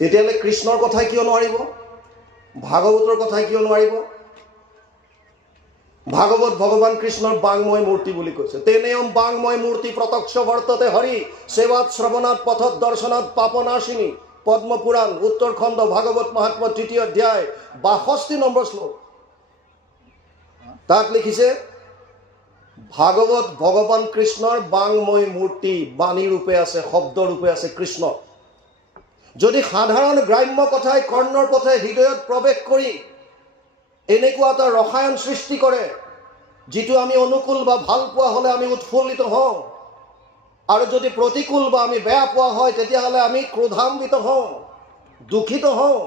তেতিয়াহ'লে কৃষ্ণৰ কথাই কিয় নোৱাৰিব? ভাগৱতৰ কথাই কিয় নোৱাৰিব? ভাগৱত ভগৱান কৃষ্ণৰ বাংময় মূৰ্তি বুলি কৈছে। তেনেয়ম বাংময় মূৰ্তি প্ৰত্যক্ষ বৰ্ততে হৰি সেৱাত শ্ৰৱণাত পথত দৰ্শনাত পাপনাশিনী। পদ্মপুৰাণ উত্তৰখণ্ড ভাগৱত মহাত্ম্য ৩য় অধ্যায় ৬২ নম্বৰ শ্লোক। তাত লিখিছে ভাগৱত ভগৱান কৃষ্ণৰ বাংময় মূৰ্তি, বাণী ৰূপে আছে, শব্দ ৰূপে আছে কৃষ্ণ। যদি সাধাৰণ গ্ৰাম্য কথাই কৰ্ণৰ পথে হৃদয়ত প্ৰৱেশ কৰি এনেকুৱা এটা ৰসায়ন সৃষ্টি কৰে, যিটো আমি অনুকূল বা ভাল পোৱা হ'লে আমি উৎফুল্লিত হওঁ, আৰু যদি প্ৰতিকূল বা আমি বেয়া পোৱা হয় তেতিয়াহ'লে আমি ক্ৰোধান্বিত হওঁ, দুখিত হওঁ,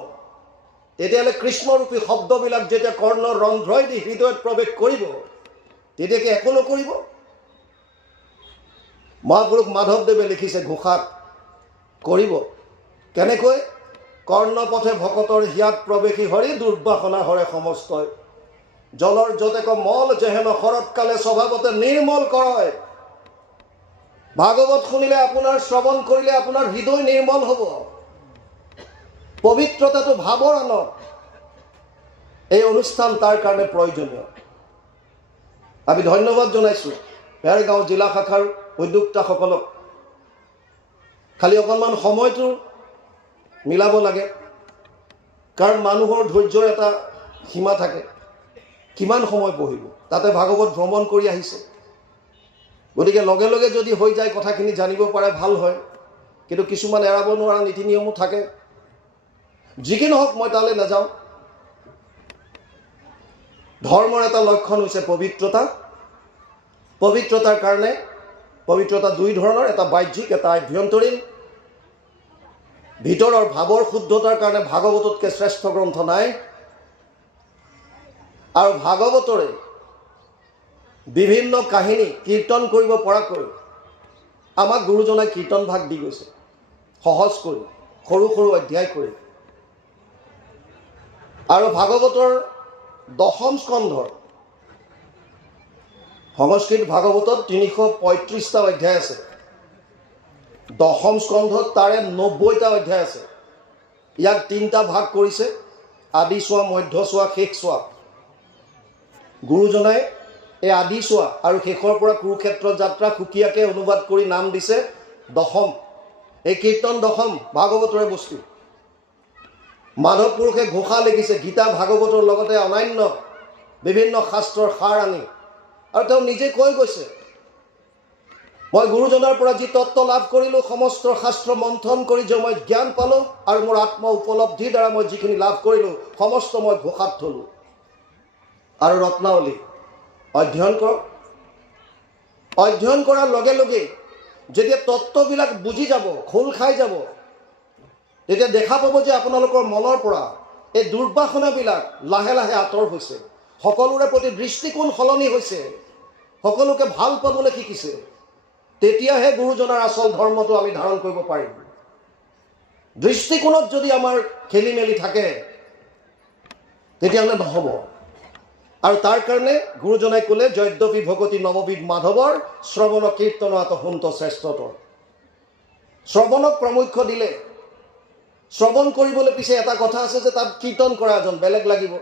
তেতিয়াহ'লে কৃষ্ণৰূপী শব্দবিলাক যেতিয়া কৰ্ণৰ ৰন্ধ্ৰই দি হৃদয়ত প্ৰৱেশ কৰিব, তেতিয়া কি একো নকৰিব? মহাপুৰুষ মাধৱদেৱে লিখিছে ঘোষাত, কৰিব। কেনেকৈ? কৰ্ণপথে ভকতৰ হিয়াত প্ৰৱেশী হৰি দুৰ্বাসনা হৰে সমস্তই। জলৰ যতেক মল যেহেন শৰৎকালে স্বভাৱতে নিৰ্মল কৰয়। ভাগৱত শুনিলে, আপোনাৰ শ্ৰৱণ কৰিলে আপোনাৰ হৃদয় নিৰ্মল হ'ব। পবিত্ৰতাটো ভাৱৰ আনক। এই অনুষ্ঠান তাৰ কাৰণে প্ৰয়োজনীয়। আমি ধন্যবাদ জনাইছোঁ ভেৰগাঁও জিলা শাখাৰ উদ্যোক্তাসকলক। খালি অকণমান সময়টো মিলাব লাগে, কাৰণ মানুহৰ ধৈৰ্যৰ এটা সীমা থাকে। কিমান সময় পঢ়িব? তাতে ভাগৱত ভ্ৰমণ কৰি আহিছে, গতিকে লগে লগে যদি হৈ যায় কথাখিনি জানিব পাৰে ভাল হয়, কিন্তু কিছুমান এৰাব নোৱাৰা নীতি নিয়মো থাকে। যি কি নহওক, মই তালৈ নাযাওঁ। ধৰ্মৰ এটা লক্ষণ হৈছে পবিত্ৰতা। পবিত্ৰতাৰ কাৰণে পবিত্ৰতা দুই ধৰণৰ, এটা বাহ্যিক, এটা আভ্যন্তৰীণ। ভিতৰৰ ভাৱৰ শুদ্ধতাৰ কাৰণে ভাগৱততকৈ শ্ৰেষ্ঠ গ্ৰন্থ নাই। আৰু ভাগৱতৰে বিভিন্ন কাহিনী কীৰ্তন কৰিব পৰাকৈ আমাক গুৰুজনাই কীৰ্তন ভাগ দি গৈছে, সহজ কৰি, সৰু সৰু অধ্যায় কৰি। আৰু ভাগৱতৰ 10ম স্কন্ধৰ, সংস্কৃত ভাগৱতত 335টা অধ্যায় আছে। 10ম স্কন্ধত তাৰে 90টা অধ্যায় আছে। ইয়াক 3টা ভাগ কৰিছে, আদি চোৱা, মধ্য চোৱা, শেষ চোৱা। গুৰুজনাই এই আদি চোৱা আৰু শেষৰ পৰা কুৰুক্ষেত্ৰ যাত্ৰা সুকীয়াকৈ অনুবাদ কৰি নাম দিছে 10ম। এই কীৰ্তন 10ম ভাগৱতৰে বস্তু। মাধৱ পুৰুষে ঘোষা লিখিছে গীতা ভাগৱতৰ লগতে অন্যান্য বিভিন্ন শাস্ত্ৰৰ সাৰ আনি, আৰু তেওঁ নিজে কৈ গৈছে, মই গুৰুজনাৰ পৰা যি তত্ত্ব লাভ কৰিলোঁ, সমস্ত শাস্ত্ৰ মন্থন কৰি যে মই জ্ঞান পালোঁ, আৰু মোৰ আত্ম উপলব্ধিৰ দ্বাৰা মই যিখিনি লাভ কৰিলোঁ সমস্ত মই ঘোষাত থলোঁ। আৰু ৰত্নাৱলী অধ্যয়ন কৰক। অধ্যয়ন কৰাৰ লগে লগে যেতিয়া তত্ত্ববিলাক বুজি যাব, খোল খাই যাব, তেতিয়া দেখা পাব যে আপোনালোকৰ মনৰ পৰা এই দুৰ্বাসনাবিলাক লাহে লাহে আঁতৰ হৈছে। সকলোৰে প্ৰতি দৃষ্টিকোণ সলনি হৈছে, সকলোকে ভাল পাবলৈ শিকিছে। তেতিয়াহে গুৰুজনাৰ আচল ধৰ্মটো আমি ধাৰণ কৰিব পাৰিম। দৃষ্টিকোণত যদি আমাৰ খেলি মেলি থাকে তেতিয়াহ'লে নহ'ব। আৰু তাৰ কাৰণে গুৰুজনাই ক'লে, যদ্যপি ভগতি নৱবিধ মাধৱৰ শ্ৰৱণ কীৰ্তন আতহন্ত শ্ৰেষ্ঠতৰ। শ্ৰৱণক প্ৰামুখ্য দিলে, শ্ৰৱণ কৰিবলৈ পিছে এটা কথা আছে যে তাত কীৰ্তন কৰা এজন বেলেগ লাগিব।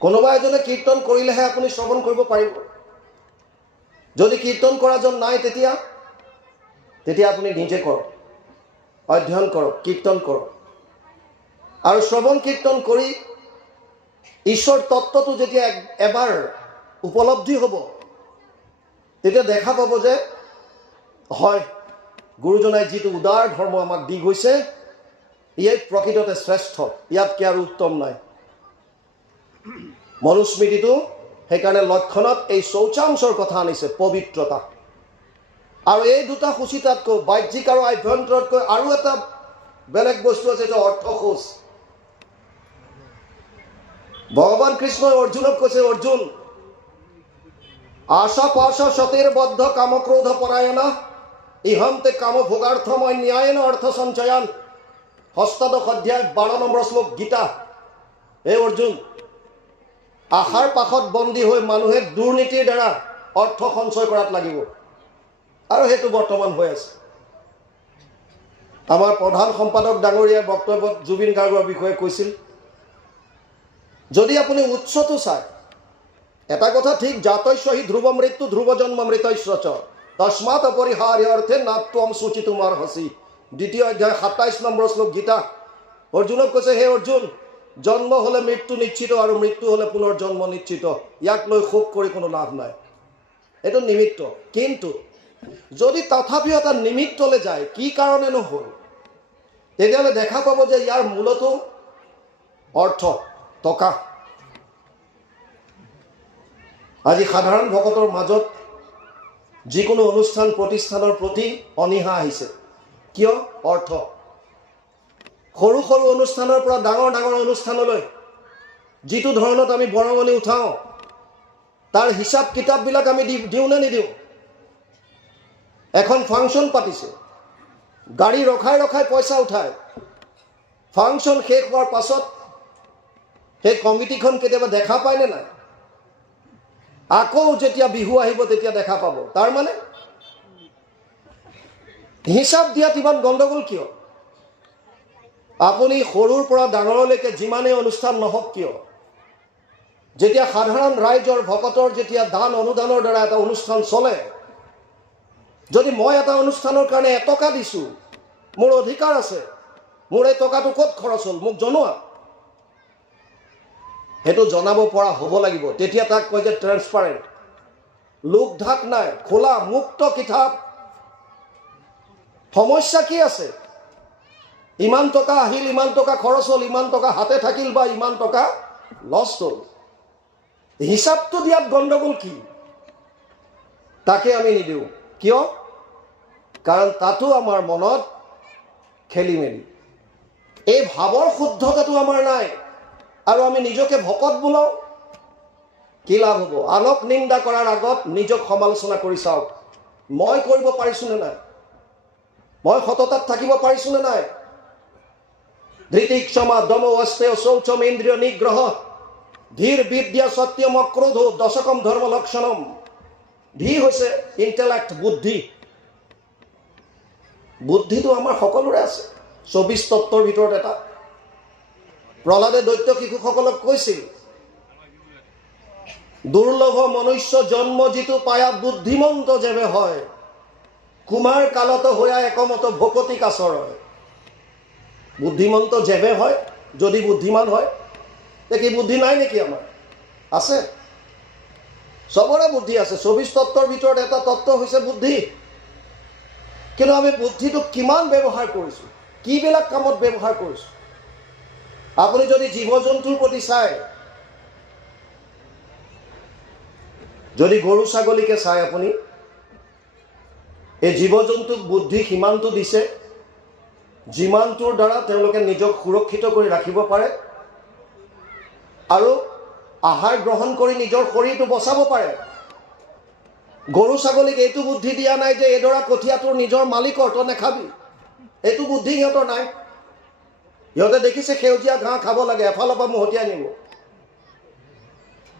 কোনোবা এজনে কীৰ্তন কৰিলেহে আপুনি শ্ৰৱণ কৰিব পাৰিব। যদি কীৰ্তন কৰাজন নাই তেতিয়া আপুনি নিজে কৰক, অধ্যয়ন কৰক, কীৰ্তন কৰক। আৰু শ্ৰৱণ কীৰ্তন কৰি ঈশ্বৰ তত্ত্বটো যেতিয়া এবাৰ উপলব্ধি হ'ব, তেতিয়া দেখা পাব যে হয়, গুৰুজনাই যিটো উদাৰ ধৰ্ম আমাক দি গৈছে, ইয়ে প্ৰকৃততে শ্ৰেষ্ঠ, ইয়াতকৈ আৰু উত্তম নাই। মনুস্মৃতিটো সেইকাৰণে লক্ষণত এই শৌচাংশৰ কথা আনিছে, পবিত্ৰতা। আৰু এই দুটা সূচিতাতকৈ, বাহ্যিক আৰু আভ্যন্তৰতকৈ আৰু এটা বেলেগ বস্তু আছে, এইটো অৰ্থশোচ। ভগৱান কৃষ্ণই অৰ্জুনক কৈছে, অৰ্জুন, আশা পাশা সতেৰ বদ্ধ কামক্ৰোধ পৰায়ণা ইহন্তে কাম ভোগাৰ্থম ন্যায়েন অৰ্থ সঞ্চয়ান, ষষ্ঠদশ অধ্যায় 12 নম্বৰ শ্লোক গীতা। হে অৰ্জুন, আশাৰ পাশত বন্দী হৈ মানুহে দুৰ্নীতিৰ দ্বাৰা অৰ্থ সঞ্চয় কৰাত লাগিব, আৰু সেইটো বৰ্তমান হৈ আছে। আমাৰ প্ৰধান সম্পাদক ডাঙৰীয়াৰ বক্তব্যত জুবিন গাৰ্গৰ বিষয়ে কৈছিল, যদি আপুনি উৎসটো চায়, এটা কথা ঠিক, জাতস্য হি ধ্ৰুৱ মৃত্যু ধ্ৰুৱ জন্ম মৃতস্য চ তস্মাৎ অপৰিহাৰ্য অৰ্থে নাত্বম সূচিতুমাৰ হসি। 2য় অধ্যায় 27 নম্বৰ শ্লোক গীতা। অৰ্জুনক কৈছে, হে অৰ্জুন, জন্ম হ'লে মৃত্যু নিশ্চিত আৰু মৃত্যু হ'লে পুনৰ জন্ম নিশ্চিত, ইয়াক লৈ শোক কৰি কোনো লাভ নাই, এইটো নিমিত্ত। কিন্তু যদি তথাপিও এটা নিমিত্তলৈ যায়, কি কাৰণে নহ'ল, তেতিয়াহ'লে দেখা পাব যে ইয়াৰ মূলতো অৰ্থ, টকা। আজি সাধাৰণ ভকতৰ মাজত যিকোনো অনুষ্ঠান প্ৰতিষ্ঠানৰ প্ৰতি অনীহা আহিছে। কিয়? অৰ্থ। সৰু সৰু অনুষ্ঠানৰ পৰা ডাঙৰ ডাঙৰ অনুষ্ঠানলৈ যিটো ধৰণত আমি বৰঙণি উঠাওঁ, তাৰ হিচাপ কিতাপবিলাক আমি দিওঁ নে নিদিওঁ? এখন ফাংচন পাতিছে, গাড়ী ৰখাই ৰখাই পইচা উঠায়, ফাংচন শেষ হোৱাৰ পাছত সেই কমিটিখন কেতিয়াবা দেখা পায়নে নাই? আকৌ যেতিয়া বিহু আহিব তেতিয়া দেখা পাব। তাৰমানে হিচাপ দিয়াত ইমান গণ্ডগোল কিয়? আপুনি সৰুৰ পৰা ডাঙৰলৈকে যিমানেই অনুষ্ঠান নহওক কিয়, যেতিয়া সাধাৰণ ৰাইজৰ ভকতৰ যেতিয়া দান অনুদানৰ দ্বাৰা এটা অনুষ্ঠান চলে, যদি মই এটা অনুষ্ঠানৰ কাৰণে এটকা দিছোঁ, মোৰ অধিকাৰ আছে, মোৰ এই টকাটো ক'ত খৰচ হ'ল মোক জনোৱা, সেইটো জনাব পৰা হ'ব লাগিব। তেতিয়া তাক কয় যে ট্ৰেন্সপাৰেণ্ট, লোক ঢাক নাই, খোলা মুক্ত কিতাপ। সমস্যা কি আছে? ইমান টকা আহিল, ইমান টকা খৰচ হ'ল, ইমান টকা হাতে থাকিল বা ইমান টকা লষ্ট হ'ল, হিচাপটো দিয়াত গণ্ডগোল কি? তাকে আমি নিদিওঁ। কিয়? কাৰণ তাতো আমাৰ মনত খেলি মেলি, এই ভাৱৰ শুদ্ধতাটো আমাৰ নাই, আৰু আমি নিজকে ভকত বোলাওঁ। কি লাভ হ'ব? আনক নিন্দা কৰাৰ আগত নিজক সমালোচনা কৰি চাওক, মই কৰিব পাৰিছোনে নাই, মই সততাত থাকিব পাৰিছোনে নাই। ধৃতি ক্ষমা দম অস্তেয় শৌচম ইন্দ্ৰিয় নিগ্ৰহ ধীৰ বিদ্যা সত্যম অক্ৰোধ দশকম ধৰ্ম লক্ষণম। ধী হৈছে ইণ্টেলেক্ট, বুদ্ধি। বুদ্ধিটো আমাৰ সকলোৰে আছে, 24 তত্ত্বৰ ভিতৰত এটা। প্ৰহ্লাদে দৈত্য শিশুসকলক কৈছিল, দুৰ্লভ মনুষ্য জন্ম যিটো পায়া বুদ্ধিমন্ত যেবে হয়, কুমাৰ কালত হোয়া একমত ভকতি কাছৰ হয়। বুদ্ধিমন্ত যেবে হয়, যদি বুদ্ধিমান হয়, কি বুদ্ধি নাই নেকি? আমাৰ আছে, চবৰে বুদ্ধি আছে। 24 তত্ত্বৰ ভিতৰত এটা তত্ত্ব হৈছে বুদ্ধি। কিন্তু আমি বুদ্ধিটো কিমান ব্যৱহাৰ কৰিছোঁ, কিবিলাক কামত ব্যৱহাৰ কৰিছোঁ? আপুনি যদি জীৱ জন্তুৰ প্ৰতি চায়, যদি গৰু ছাগলীকে চায়, আপুনি এই জীৱ জন্তুক বুদ্ধি সিমানটো দিছে যিমানটোৰ দ্বাৰা তেওঁলোকে নিজক সুৰক্ষিত কৰি ৰাখিব পাৰে আৰু আহাৰ গ্ৰহণ কৰি নিজৰ শৰীৰটো বচাব পাৰে। গৰু ছাগলীক এইটো বুদ্ধি দিয়া নাই যে এডৰা কঠীয়াটোৰ নিজৰ মালিকৰ, তই নাখাবি, এইটো বুদ্ধি সিহঁতৰ নাই। সিহঁতে দেখিছে সেউজীয়া ঘাঁহ খাব লাগে, এফালৰ পৰা মহতিয়াই নিব।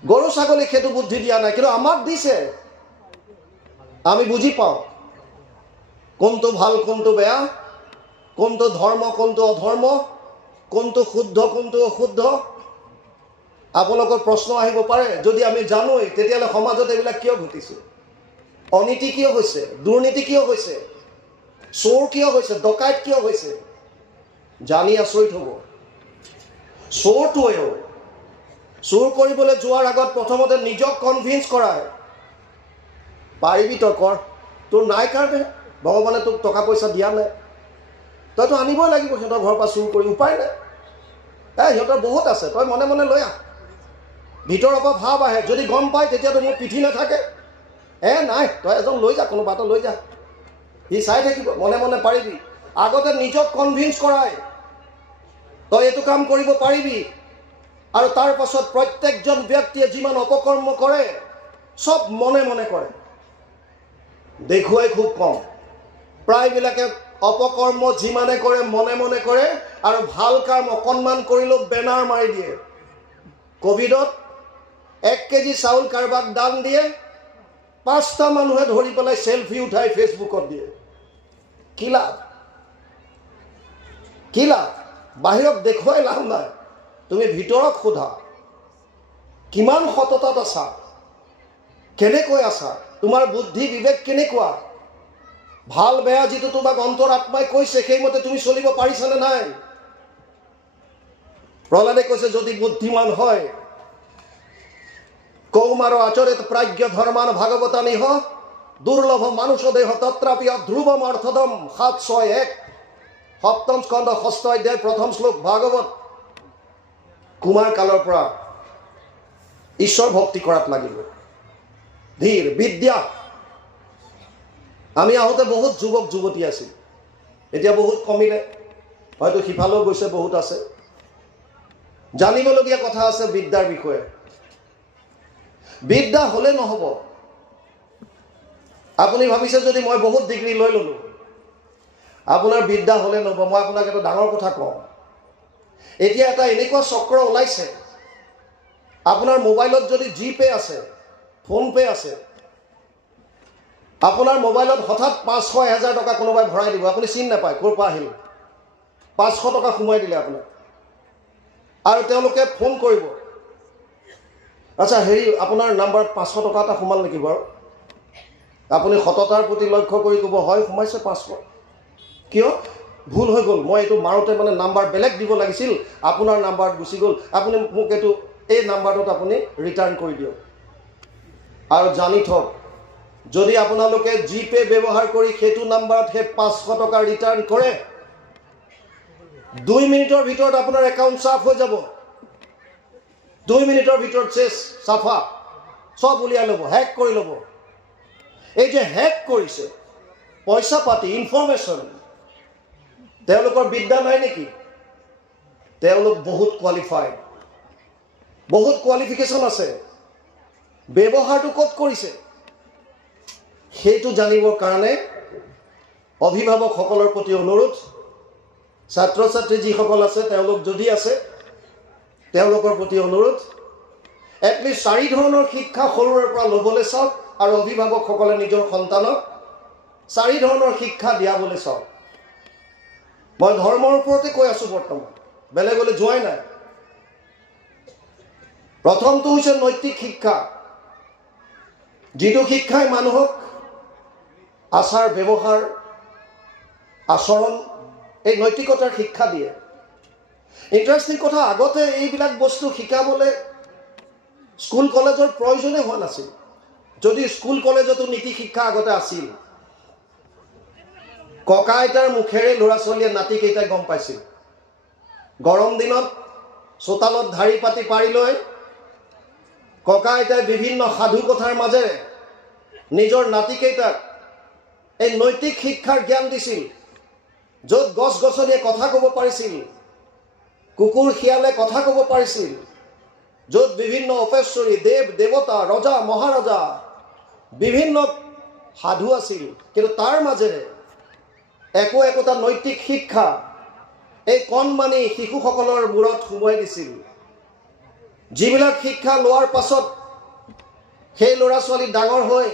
গৰু ছাগলীক সেইটো বুদ্ধি দিয়া নাই, কিন্তু আমাক দিছে। আমি বুজি পাওঁ কোনটো ভাল, কোনটো বেয়া, কোনটো ধৰ্ম, কোনটো অধৰ্ম, কোনটো শুদ্ধ, কোনটো অশুদ্ধ। আপোনালোকৰ প্ৰশ্ন আহিব পাৰে, যদি আমি জানোই তেতিয়াহ'লে সমাজত এইবিলাক কিয় ঘটিছে? অনীতি কিয় হৈছে? দুৰ্নীতি কিয় হৈছে? চোৰ কিয় হৈছে? ডকাইত কিয় হৈছে? জানি আচৰিত হ'ব। চোৰটোৱেও চোৰ কৰিবলৈ যোৱাৰ আগত প্ৰথমতে নিজক কনভিন্স কৰায়, পাৰিবি তই কৰ, তোৰ নাই কাৰণে ভগৱানে তোক টকা পইচা দিয়া নাই, তইতো আনিবই লাগিব সিহঁতৰ ঘৰৰ পৰা চুৰ কৰি, উপায় নাই। সিহঁতৰ বহুত আছে, তই মনে মনে লৈ আহ। ভিতৰৰ পৰা ভাৱ আহে, যদি গম পায় তেতিয়াতো মোৰ পিঠি নাথাকে। নাই, তই এজন লৈ যা, কোনোবা এটা লৈ যা, সি চাই থাকিব, মনে মনে পাৰিবি। আগতে নিজক কনভিন্স কৰায় তই এইটো কাম কৰিব পাৰিবি, আৰু তাৰ পাছত প্ৰত্যেকজন ব্যক্তিয়ে যিমান অপকৰ্ম কৰে চব মনে মনে কৰে, দেখুৱাই খুব কম। প্ৰায়বিলাকে অপকৰ্ম যিমানে কৰে মনে মনে কৰে আৰু ভাল কাম অকণমান কৰিলেও বেনাৰ মাৰি দিয়ে। কোভিডত 1 কেজি চাউল কাৰোবাক দান দিয়ে, 5টা মানুহে ধৰি পেলাই সেলফি উঠাই ফেচবুকত দিয়ে। কি লাভ? কি লাভ? বাহিৰক দেখুৱাই লাভ নাই। তুমি ভিতৰক সোধা, কিমান সততাত আছা, কেনেকৈ আছা, তোমাৰ বুদ্ধি বিবেক কেনেকুৱা, ভাল বেয়া যিটো তোমাক অন্তৰ আত্মাই কৈছে সেইমতে তুমি চলিব পাৰিছানে নাই? প্ৰহ্লাদে কৈছে যদি বুদ্ধিমান হয়, কৌমাৰ আচৰিত প্ৰাজ্ঞ ধৰ্মান ভাগৱতা নিহ দুৰ্লভ মানুষ দেহ তত্ৰাপি ধ্ৰুৱম অৰ্থদম 761 সপ্তম স্কন্ধ 6ষ্ঠ অধ্যায় 1ম শ্লোক ভাগৱত। কুমাৰ কালৰ পৰা ঈশ্বৰ ভক্তি কৰাত লাগিব। ধীৰ বিদ্যা। আমি আহোঁতে বহুত যুৱক যুৱতী আছিল, এতিয়া বহুত কমিলে, হয়তো সিফালেও গৈছে, বহুত আছে। জানিবলগীয়া কথা আছে বিদ্যাৰ বিষয়ে। বিদ্যা হ'লে নহ'ব। আপুনি ভাবিছে যদি মই বহুত ডিগ্ৰী লৈ ল'লোঁ, আপোনাৰ বিদ্যা হ'লে নহ'ব। মই আপোনাক এটা ডাঙৰ কথা কওঁ। এতিয়া এটা এনেকুৱা চক্ৰ ওলাইছে, আপোনাৰ মোবাইলত যদি জিপে আছে, ফোনপে আছে, আপোনাৰ মোবাইলত হঠাৎ 500-1000 টকা কোনোবাই ভৰাই দিব, আপুনি চিন নাপায় ক'ৰ পৰা আহিল। 500 টকা সোমাই দিলে আপোনাক, আৰু তেওঁলোকে ফোন কৰিব, আচ্ছা হেৰি আপোনাৰ নাম্বাৰত 500 টকা এটা সোমাল নেকি বাৰু? আপুনি সততাৰ প্ৰতি লক্ষ্য কৰি ক'ব হয় সোমাইছে 500। কিয়? ভুল হৈ গ'ল, মই এইটো মাৰোঁতে মানে নাম্বাৰ বেলেগ দিব লাগিছিল, আপোনাৰ নাম্বাৰত গুচি গ'ল, আপুনি মোক এইটো এই নাম্বাৰটোত আপুনি ৰিটাৰ্ণ কৰি দিয়ক। আৰু জানি থওক, যদি আপোনালোকে জিপে ব্যৱহাৰ কৰি সেইটো নাম্বাৰত সেই 500 টকা ৰিটাৰ্ণ কৰে, 2 মিনিটৰ ভিতৰত আপোনাৰ একাউণ্ট চাফ হৈ যাব। 2 মিনিটৰ ভিতৰত চেছ চাফা, চব উলিয়াই ল'ব, হেক কৰি ল'ব। এই যে হেক কৰিছে, পইচা পাতি, ইনফৰমেশ্যন, তেওঁলোকৰ বিদ্যা নাই নেকি? তেওঁলোক বহুত কোৱালিফাইড, বহুত কোৱালিফিকেশ্যন আছে। ব্যৱহাৰটো ক'ত কৰিছে সেইটো জানিবৰ কাৰণে অভিভাৱকসকলৰ প্ৰতি অনুৰোধ, ছাত্ৰ ছাত্ৰী যিসকল আছে তেওঁলোক যদি আছে তেওঁলোকৰ প্ৰতি অনুৰোধ, এটলিষ্ট 4 ধৰণৰ শিক্ষা সৰুৰে পৰা ল'বলৈ চাওক, আৰু অভিভাৱকসকলে নিজৰ সন্তানক 4 ধৰণৰ শিক্ষা দিয়াবলৈ চাওক। মই ধৰ্মৰ ওপৰতে কৈ আছোঁ বৰ্তমান, বেলেগলৈ যোৱাই নাই। প্ৰথমটো হৈছে নৈতিক শিক্ষা, যিটো শিক্ষাই মানুহক আচাৰ ব্যৱহাৰ আচৰণ এই নৈতিকতাৰ শিক্ষা দিয়ে। ইণ্টাৰেষ্টিং কথা, আগতে এইবিলাক বস্তু শিকাবলৈ স্কুল কলেজৰ প্ৰয়োজনেই হোৱা নাছিল। যদি স্কুল কলেজতো নীতি শিক্ষা আগতে আছিল, ককা আইতাৰ মুখেৰে ল'ৰা ছোৱালীয়ে নাতিকেইটাই গম পাইছিল। গৰম দিনত চোতালত ধাৰি পাতি পাৰি লৈ ককা আইতাই বিভিন্ন সাধু কথাৰ মাজেৰে নিজৰ নাতিকেইটাক এই নৈতিক শিক্ষাৰ জ্ঞান দিছিল। য'ত গছ গছনিয়ে কথা ক'ব পাৰিছিল, কুকুৰ শিয়ালে কথা ক'ব পাৰিছিল, য'ত বিভিন্ন অপেশ্বৰী দেৱ দেৱতা ৰজা মহাৰজা বিভিন্ন সাধু আছিল, কিন্তু তাৰ মাজেৰে একোটা নৈতিক শিক্ষা এই কণমানি শিশুসকলৰ মূৰত সোমোৱাই দিছিল। যিবিলাক শিক্ষা লোৱাৰ পাছত সেই ল'ৰা ছোৱালী ডাঙৰ হৈ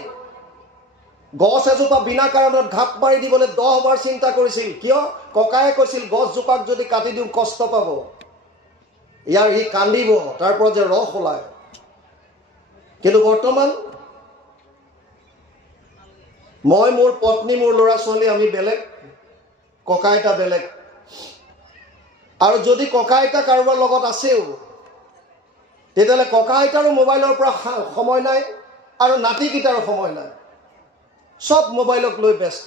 গছ এজোপা বিনা কাৰণত ঘাপ মাৰি দিবলৈ 10 বাৰ চিন্তা কৰিছিল। কিয়? ককায়ে কৈছিল গছজোপাক যদি কাটি দিওঁ কষ্ট পাব, ইয়াৰ সি কান্দিব, তাৰ পৰা যে ৰস ওলায়। কিন্তু বৰ্তমান মই, মোৰ পত্নী, মোৰ ল'ৰা ছোৱালী আমি বেলেগ, ককা আইতা বেলেগ। আৰু যদি ককা আইতা কাৰোবাৰ লগত আছেও, তেতিয়াহ'লে ককা আইতাৰো মোবাইলৰ পৰা সময় নাই আৰু নাতিকেইটাৰো সময় নাই, চব মোবাইলক লৈ ব্যস্ত।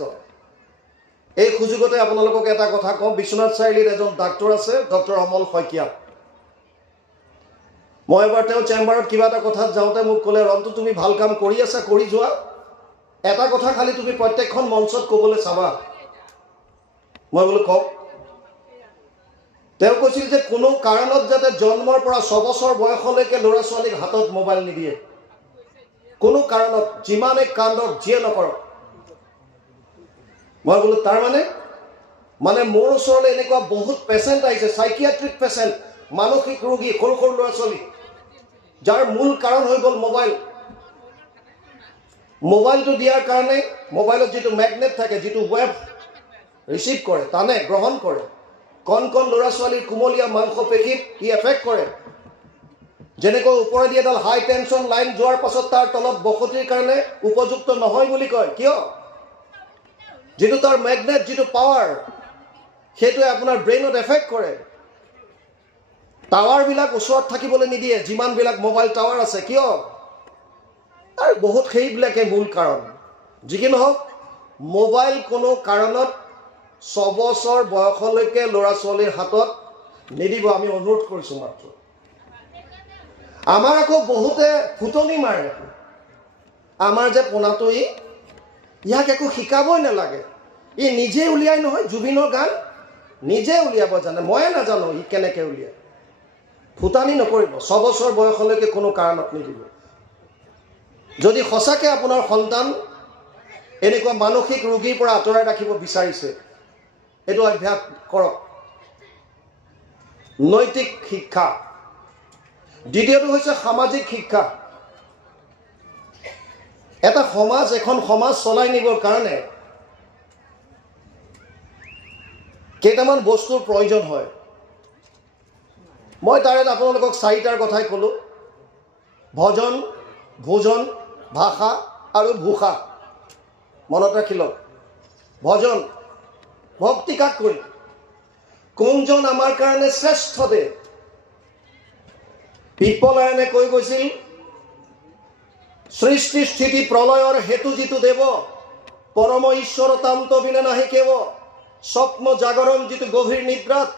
এই সুযোগতে আপোনালোকক এটা কথা কওঁ, বিশ্বনাথ চাৰিআলিত এজন ডাক্তৰ আছে, ডক্টৰ অমল শইকীয়া। মই এবাৰ তেওঁ চেম্বাৰত কিবা এটা কথাত যাওঁতে মোক ক'লে, ৰন্তু তুমি ভাল কাম কৰি আছা, কৰি যোৱা, এটা কথা খালি তুমি প্ৰত্যেকখন মঞ্চত ক'বলৈ চাবা। মই বোলো কওক। তেওঁ কৈছিল যে কোনো কাৰণত যাতে জন্মৰ পৰা 6 বছৰ বয়সলৈকে ল'ৰা ছোৱালীক হাতত মোবাইল নিদিয়ে, কোনো কাৰণত, যিমানে কান্দক যিয়ে নকৰক। মই বোলো তাৰ মানে মোৰ ওচৰলৈ এনেকুৱা বহুত পেচেণ্ট আহিছে, সাইকিয়াট্ৰিক পেচেণ্ট, মানসিক ৰোগী, সৰু সৰু ল'ৰা ছোৱালী, যাৰ মূল কাৰণ হৈ গ'ল মোবাইল। মোবাইলটো দিয়াৰ কাৰণে মোবাইলত যিটো মেগনেট থাকে, যিটো ৱেভ ৰিচিভ কৰে, টানে, গ্ৰহণ কৰে, কণ কণ ল'ৰা ছোৱালীৰ কুমলীয়া মাংস পেশীত ই এফেক্ট কৰে। যেনেকৈ ওপৰেদি এডাল হাই টেনশ্যন লাইন যোৱাৰ পাছত তাৰ তলত বসতিৰ কাৰণে উপযুক্ত নহয় বুলি কয়। কিয়? যিটো তাৰ মেগনেট, যিটো পাৱাৰ, সেইটোৱে আপোনাৰ ব্ৰেইনত এফেক্ট কৰে। টাৱাৰবিলাক ওচৰত থাকিবলৈ নিদিয়ে, যিমানবিলাক মোবাইল টাৱাৰ আছে। কিয়? আৰু বহুত সেইবিলাকে মূল কাৰণ। যি কি নহওক, মোবাইল কোনো কাৰণত 6 বছৰ বয়সলৈকে ল'ৰা ছোৱালীৰ হাতত নিদিব, আমি অনুৰোধ কৰিছোঁ মাত্ৰ। আমাৰ আকৌ বহুতে ফুটনি মাৰে, আমাৰ যে পোনাটো ইয়াক একো শিকাবই নালাগে, ই নিজে উলিয়াই নহয়। জুবিনৰ গান নিজে উলিয়াব জানে, ময়ে নাজানো ই কেনেকৈ উলিয়ায়। ফুটানি নকৰিব, 6 বছৰ বয়সলৈকে কোনো কাৰণত নিদিব। যদি সঁচাকৈ আপোনাৰ সন্তান এনেকুৱা মানসিক ৰোগীৰ পৰা আঁতৰাই ৰাখিব বিচাৰিছে, এইটো অভ্যাস কৰক। নৈতিক শিক্ষা। দ্বিতীয়টো হৈছে সামাজিক শিক্ষা। এটা সমাজ, এখন সমাজ চলাই নিবৰ কাৰণে কেইটামান বস্তুৰ প্ৰয়োজন হয়। মই তাৰে আপোনালোকক 4টাৰ কথাই ক'লোঁ: ভজন, ভোজন, ভাষা আৰু ভূষা। মনত ৰাখি লওক। ভজন, ভক্তি কাক কৰিম? কোনজন আমাৰ কাৰণে শ্ৰেষ্ঠ দেৱ? পিপ্পলায়নে কৈ গৈছিল, সৃষ্টি স্থিতি প্ৰলয়ৰ হেতু যিটো দেৱ, পৰম ঈশ্বৰ তান্ত বিনে নাহি কেৱ। স্বপ্ন জাগৰণ যিটো গভীৰ নিদ্ৰাত,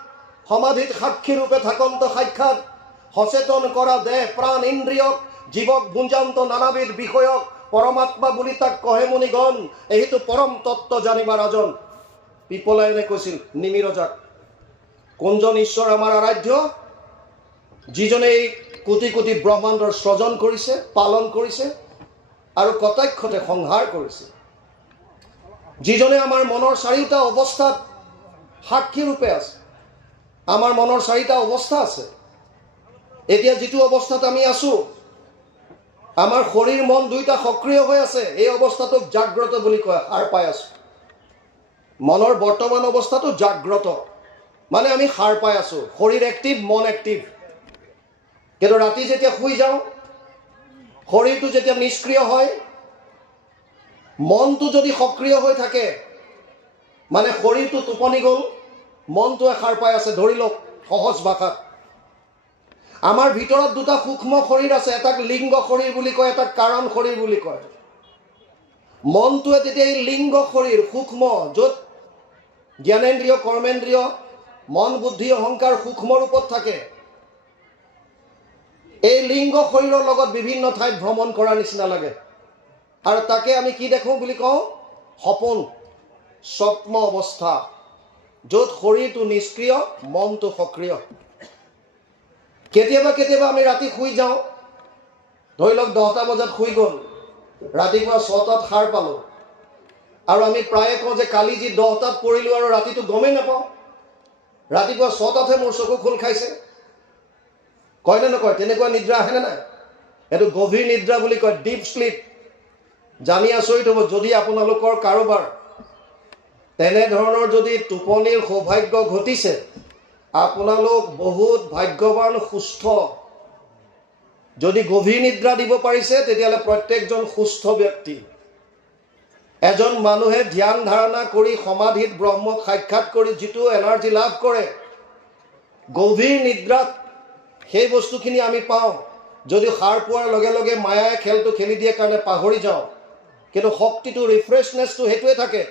সমাধিত সাক্ষী ৰূপে থাকন্ত সাক্ষাৎ। সচেতন কৰা দেহ প্ৰাণ ইন্দ্ৰিয়ক, জীৱক ভুঞ্জান্ত নানাবিধ বিষয়ক। পৰমাত্মা বুলি তাক কহে মুনিগণ, এইটো পৰম তত্ত্ব জানিবা ৰাজন। পিপ্পলায়নে কৈছিল নিমিৰজাক। কোনজন ঈশ্বৰ আমাৰ আৰাধ্য? যিজনে এই কোটি কোটি ব্ৰহ্মাণ্ডৰ সৃজন কৰিছে, পালন কৰিছে আৰু কটাক্ষতে সংহাৰ কৰিছে। যিজনে আমাৰ মনৰ 4টা অৱস্থাত সাক্ষী ৰূপে আছে। আমাৰ মনৰ 4টা অৱস্থা আছে। এতিয়া যিটো অৱস্থাত আমি আছো, আমাৰ শৰীৰ মন 2টা সক্ৰিয় হৈ আছে। এই অৱস্থাটোক জাগ্ৰত বুলি কয়, সাৰ পাই আছো। মনৰ বৰ্তমান অৱস্থাটো জাগ্ৰত, মানে আমি সাৰ পাই আছো। শৰীৰ এক্টিভ, মন এক্টিভ। কিন্তু ৰাতি যেতিয়া শুই যাওঁ, শৰীৰটো যেতিয়া নিষ্ক্ৰিয় হয়, মনটো যদি সক্ৰিয় হৈ থাকে, মানে শৰীৰটো টোপনি গ'ল, মনটোৱে সাৰ পাই আছে। ধৰি লওক সহজ ভাষাত, আমাৰ ভিতৰত 2টা সূক্ষ্ম শৰীৰ আছে। এটাক লিংগ শৰীৰ বুলি কয়, এটাক কাৰণ শৰীৰ বুলি কয়। মনটোৱে তেতিয়া এই লিংগ শৰীৰ সূক্ষ্ম, য'ত জ্ঞানেন্দ্ৰিয়, কৰ্মেন্দ্ৰিয়, মন, বুদ্ধি, অহংকাৰ সূক্ষ্ম ৰূপত থাকে, এই লিংগ শৰীৰৰ লগত বিভিন্ন ঠাইত ভ্ৰমণ কৰাৰ নিচিনা লাগে। আৰু তাকে আমি কি দেখোঁ বুলি কওঁ? সপোন, স্বপ্ন অৱস্থা, য'ত শৰীৰটো নিষ্ক্ৰিয়, মনটো সক্ৰিয়। কেতিয়াবা কেতিয়াবা আমি ৰাতি শুই যাওঁ, ধৰি লওক 10টা বজাত শুই গ'ল, ৰাতিপুৱা 6টাত সাৰ পালোঁ, আৰু আমি প্ৰায়ে কওঁ যে কালি যি 10টাত পৰিলোঁ আৰু ৰাতিটো গমেই নাপাওঁ, ৰাতিপুৱা 6টাতহে মোৰ চকু খোল খাইছে। কয়নে নকয়? তেনেকুৱা নিদ্ৰা আহেনে নাই? এইটো গভীৰ নিদ্ৰা বুলি কয়, ডিপ শ্লিপ। জানি আচৰিত হ'ব যদি আপোনালোকৰ কাৰোবাৰ তেনেধৰণৰ যদি টোপনিৰ সৌভাগ্য ঘটিছে, আপোনালোক বহুত ভাগ্যৱান, সুস্থ। যদি গভীৰ নিদ্ৰা দিব পাৰিছে, তেতিয়াহ'লে প্ৰত্যেকজন সুস্থ ব্যক্তি। এজন মানুহে ধ্যান ধাৰণা কৰি সমাধিত ব্ৰহ্মক সাক্ষাৎ কৰি যিটো এনাৰ্জি লাভ কৰে গভীৰ নিদ্ৰাত, সেই বস্তুখিনি আমি পাওঁ। যদি সাৰ পোৱাৰ লগে লগে মায়াই খেলটো খেলি দিয়ে কাৰণে পাহৰি যাওঁ, কিন্তু শক্তিটো, ৰিফ্ৰেছনেছটো সেইটোৱে থাকে।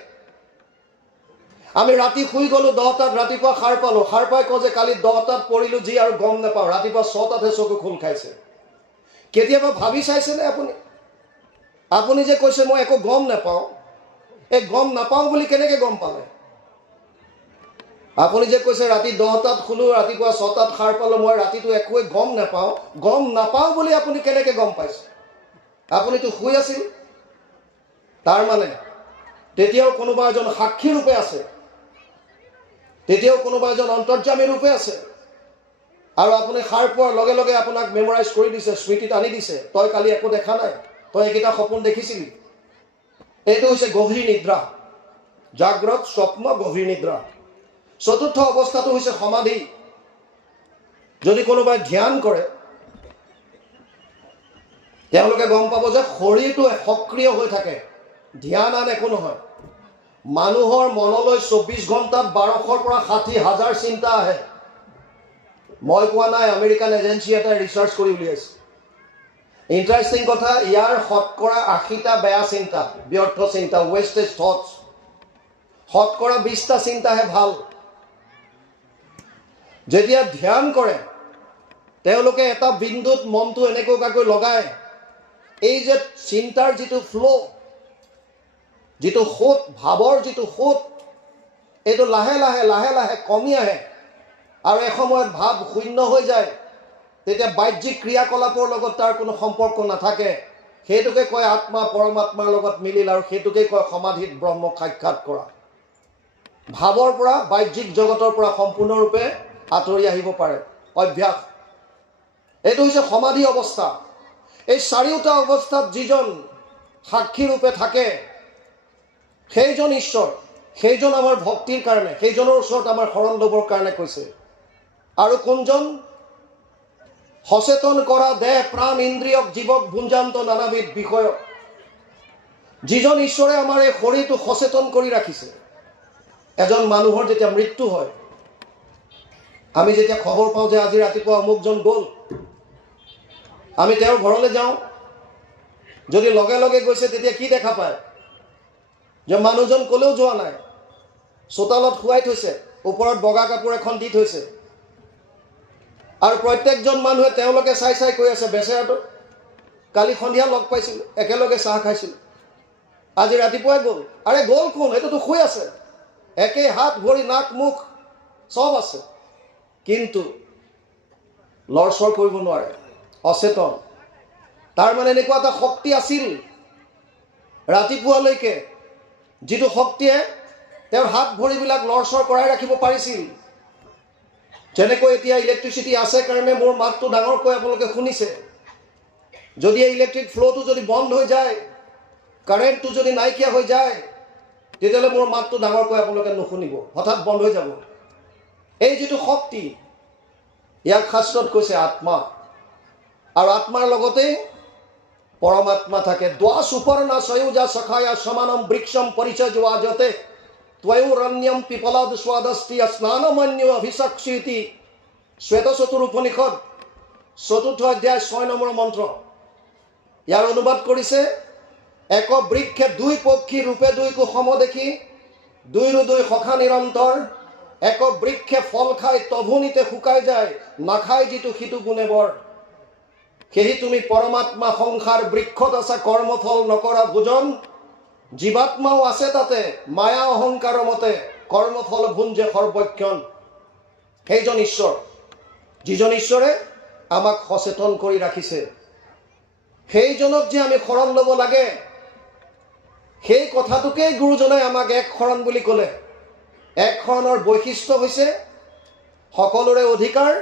আমি ৰাতি শুই গ'লোঁ 10টাত, ৰাতিপুৱা সাৰ পালোঁ, সাৰ পাই কওঁ যে কালি 10টাত পৰিলোঁ যি, আৰু গম নাপাওঁ, ৰাতিপুৱা 6টাতহে চকু খোল খাইছে। কেতিয়াবা ভাবি চাইছেনে আপুনি? আপুনি যে কৈছে মই একো গম নাপাওঁ, এই গম নাপাওঁ বুলি কেনেকৈ গম পালে? আপুনি যে কৈছে ৰাতি 10টাত শুলোঁ, ৰাতিপুৱা 6টাত সাৰ পালোঁ, মই ৰাতিটো একোৱে গম নাপাওঁ, গম নাপাওঁ বুলি আপুনি কেনেকৈ গম পাইছে? আপুনিতো শুই আছিল। তাৰ মানে তেতিয়াও কোনোবা এজন সাক্ষী ৰূপে আছে, তেতিয়াও কোনোবা এজন অন্তৰ্যামী ৰূপে আছে। আৰু আপুনি সাৰ পোৱাৰ লগে লগে আপোনাক মেমৰাইজ কৰি দিছে, স্মৃতিত আনি দিছে, তই কালি একো দেখা নাই, তই এইকেইটা সপোন দেখিছিলি। এইটো হৈছে গভীৰ নিদ্ৰা, জাগ্ৰত স্বপ্ন গভীৰ নিদ্ৰা। চতুৰ্থ অৱস্থাটো হৈছে সমাধি। যদি কোনোবাই ধ্যান কৰে তেওঁলোকে গম পাব যে শৰীৰটো সক্ৰিয় হৈ থাকে, ধ্যান আন একো নহয়। মানুহৰ মনলৈ 24 ঘণ্টাত 1200ৰ পৰা 60,000 চিন্তা আহে। মই কোৱা নাই, আমেৰিকান এজেঞ্চি এটাই ৰিচাৰ্চ কৰি উলিয়াইছে। ইণ্টাৰেষ্টিং কথা, ইয়াৰ শতকৰা 80টা বেয়া চিন্তা, ব্যৰ্থ চিন্তা, ৱেষ্টেজ থটছ। শতকৰা 20টা চিন্তাহে ভাল। যেতিয়া ধ্যান কৰে তেওঁলোকে এটা বিন্দুত মনটো এনেকুৱাকৈ লগায়, এই যে চিন্তাৰ যিটো ফ্ল', যিটো সোঁত, ভাৱৰ যিটো সোঁত, এইটো লাহে লাহে লাহে লাহে কমি আহে আৰু এসময়ত ভাৱ শূন্য হৈ যায়। তেতিয়া বাহ্যিক ক্ৰিয়াকলাপৰ লগত তাৰ কোনো সম্পৰ্ক নাথাকে। সেইটোকে কয় আত্মা পৰমাত্মাৰ লগত মিলিল, আৰু সেইটোকে কয় সমাধিত ব্ৰহ্ম সাক্ষাৎ কৰা। ভাৱৰ পৰা, বাহ্যিক জগতৰ পৰা সম্পূৰ্ণৰূপে আঁতৰি আহিব পাৰে অভ্যাস। এইটো হৈছে সমাধি অৱস্থা। এই চাৰিওটা অৱস্থাত যিজন সাক্ষী ৰূপে থাকে সেইজন ঈশ্বৰ, সেইজন আমাৰ ভক্তিৰ কাৰণে, সেইজনৰ ওচৰত আমাৰ শৰণ ল'বৰ কাৰণে কৈছে। আৰু কোনজন? সচেতন কৰা দেহ প্ৰাণ ইন্দ্ৰিয়ক জীৱক ভুঞ্জান্ত নানাবিধ বিষয়ক। যিজন ঈশ্বৰে আমাৰ এই শৰীৰটো সচেতন কৰি ৰাখিছে। এজন মানুহৰ যেতিয়া মৃত্যু হয়, আমি যেতিয়া খবৰ পাওঁ যে আজি ৰাতিপুৱা অমুকজন গ'ল, আমি তেওঁৰ ঘৰলৈ যাওঁ। যদি লগে লগে গৈছে তেতিয়া কি দেখা পায়? যে মানুহজন ক'লেও যোৱা নাই, চোতালত শুৱাই থৈছে, ওপৰত বগা কাপোৰ এখন দি থৈছে, আৰু প্ৰত্যেকজন মানুহে তেওঁলোকে চাই চাই কৈ আছে, বেচেৰাটো কালি সন্ধিয়া লগ পাইছিলোঁ, একেলগে চাহ খাইছিলোঁ, আজি ৰাতিপুৱাই গ'ল। আৰে গ'ল কোন? এইটোতো শুই আছে, একে হাত ভৰি নাক মুখ চব আছে, কিন্তু লৰচৰ কৰিব নোৱাৰে, অচেতন। তাৰমানে এনেকুৱা এটা শক্তি আছিল ৰাতিপুৱালৈকে, যিটো শক্তিয়ে তেওঁৰ হাত ভৰিবিলাক লৰচৰ কৰাই ৰাখিব পাৰিছিল। যেনেকৈ এতিয়া ইলেক্ট্ৰিচিটি আছে কাৰণে মোৰ মাতটো ডাঙৰকৈ আপোনালোকে শুনিছে। যদি এই ইলেক্ট্ৰিক ফ্ল'টো যদি বন্ধ হৈ যায়, কাৰেণ্টটো যদি নাইকিয়া হৈ যায়, তেতিয়াহ'লে মোৰ মাতটো ডাঙৰকৈ আপোনালোকে নুশুনিব, হঠাৎ বন্ধ হৈ যাব। এই যিটো শক্তি, ইয়াক শাস্ত্ৰত কৈছে আত্মা। আৰু আত্মাৰ লগতেই পৰমাত্মা থাকে। দ্বা সুপৰ্ণা সয়োজা সখায়া সমানম বৃক্ষম পৰিচয় যোৱাজতে ত্বয়োৰণ্যম পিপলাদ স্বাদস্তি স্নানমন্যু অভিষক্ষিতি। শ্বেত চতুৰ উপনিষদ 4ৰ্থ অধ্যায় 6 নম্বৰ মন্ত্ৰ। ইয়াৰ অনুবাদ কৰিছে, এক বৃক্ষে দুই পক্ষী ৰূপে দুইকো সম দেখি, দুইৰো দুই সখা নিৰন্তৰ। এক বৃক্ষে ফল খাই তভুনিতে শুকাই যায়, নাখায় যিটো সিটো গুণে বৰ। সেহি তুমি পৰমাত্মা সংসাৰ বৃক্ষত আছা কৰ্মফল নকৰা ভোজন। জীৱাত্মাও আছে তাতে মায়া অহংকাৰ মতে, কৰ্মফল ভুঞ্জে সৰ্বক্ষণ। সেইজন ঈশ্বৰ, যিজন ঈশ্বৰে আমাক সচেতন কৰি ৰাখিছে, সেইজনক যে আমি শৰণ ল'ব লাগে, সেই কথাটোকেই গুৰুজনাই আমাক এক শৰণ বুলি ক'লে। এক শৰণৰ বৈশিষ্ট্য হৈছে সকলোৰে অধিকাৰ,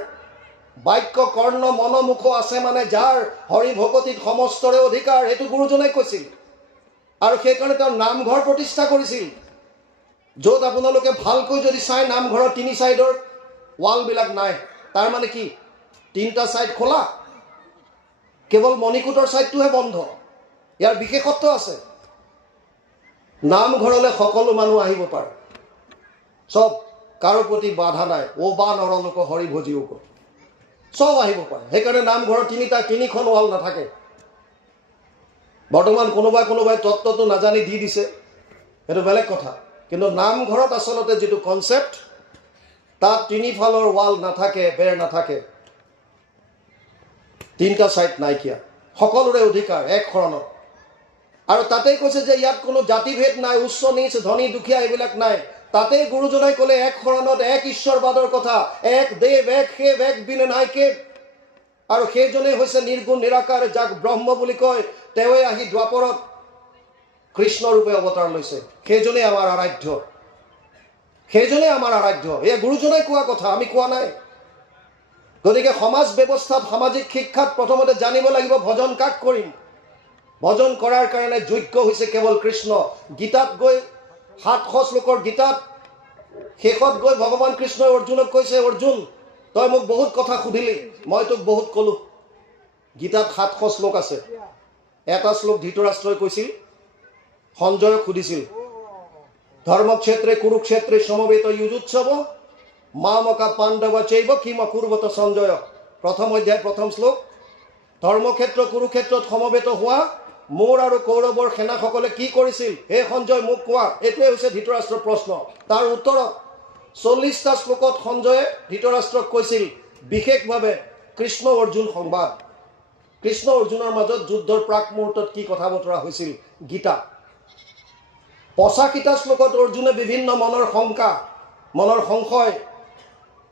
বাক্য কৰ্ণ মনমুখ আছে মানে যাৰ, হৰি ভকতিত সমস্তৰে অধিকাৰ। সেইটো গুৰুজনাই কৈছিল। আৰু সেইকাৰণে তেওঁ নামঘৰ প্ৰতিষ্ঠা কৰিছিল, য'ত আপোনালোকে ভালকৈ যদি চাই নামঘৰৰ 3 চাইডৰ ৱালবিলাক নাই। তাৰমানে কি? 3টা চাইড খোলা, কেৱল মণিকূটৰ চাইডটোহে বন্ধ। ইয়াৰ বিশেষত্ব আছে। নামঘৰলৈ সকলো মানুহ আহিব পাৰে, চব, কাৰো প্ৰতি বাধা নাই। অ বা নৰলোক হৰি ভজিও ক, চব আহিব পাৰে। সেইকাৰণে নামঘৰৰ 3খন ৱাল নাথাকে। বৰ্তমান কোনোবাই তত্ত্বটো নাজানি দি দিছে, সেইটো বেলেগ কথা। কিন্তু নামঘৰত আচলতে যিটো কনচেপ্ট, তাত 3 ফালৰ ৱাল নাথাকে, বেৰ নাথাকে, 3টা চাইড নাইকিয়া, সকলোৰে অধিকাৰ এক শৰণত। আৰু তাতেই কৈছে যে ইয়াত কোনো জাতিভেদ নাই, উচ্চ নীচ ধনী দুখীয়া এইবিলাক নাই। তাতেই গুৰুজনাই ক'লে এক শৰণত এক ঈশ্বৰবাদৰ কথা, এক দেৱ এক সেৱ এক বিনে নাই কেৱ। আৰু সেইজনেই হৈছে নিৰ্গুণ নিৰাকাৰ, যাক ব্ৰহ্ম বুলি কয়। তেওঁৱে আহি দ্বাপৰত কৃষ্ণ ৰূপে অৱতাৰ লৈছে, সেইজনেই আমাৰ আৰাধ্য, সেইজনেই আমাৰ আৰাধ্য। এয়া গুৰুজনাই কোৱা কথা, আমি কোৱা নাই। গতিকে সমাজ ব্যৱস্থাত, সামাজিক শিক্ষাত প্ৰথমতে জানিব লাগিব ভজন কাক কৰিম। ভজন কৰাৰ কাৰণে যোগ্য হৈছে কেৱল কৃষ্ণ। গীতাত গৈ 700 শ্লোকৰ গীতাত শেষত গৈ ভগৱান কৃষ্ণই অৰ্জুনক কৈছে, অৰ্জুন তই মোক বহুত কথা সুধিলি, মই তোক বহুত ক'লো। গীতাত 700 শ্লোক আছে। এটা শ্লোক ধৃতৰাষ্ট্ৰই কৈছিল, সঞ্জয়ক সুধিছিল, ধৰ্মক্ষেত্ৰে কুৰুক্ষেত্ৰে সমবেত যুজুৎসৱ মামকা পাণ্ডৱ চৈব কিম অকুৰ্বত সঞ্জয়। প্ৰথম অধ্যায় প্ৰথম শ্লোক। ধৰ্মক্ষেত্ৰ কুৰুক্ষেত্ৰত সমবেত হোৱা মোৰ আৰু কৌৰৱৰ সেনাসকলে কি কৰিছিল, হে সঞ্জয় মোক কোৱা। এইটোৱে হৈছে ধৃতৰাষ্ট্ৰৰ প্ৰশ্ন। তাৰ উত্তৰত 40টা শ্লোকত সঞ্জয়ে ধৃতৰাষ্ট্ৰক কৈছিল বিশেষভাৱে কৃষ্ণ অৰ্জুন সংবাদ, কৃষ্ণ অৰ্জুনৰ মাজত যুদ্ধৰ প্ৰাক মুহূৰ্তত কি কথা বতৰা হৈছিল। গীতা 85টা শ্লোকত অৰ্জুনে বিভিন্ন মনৰ শংকা, মনৰ সংশয়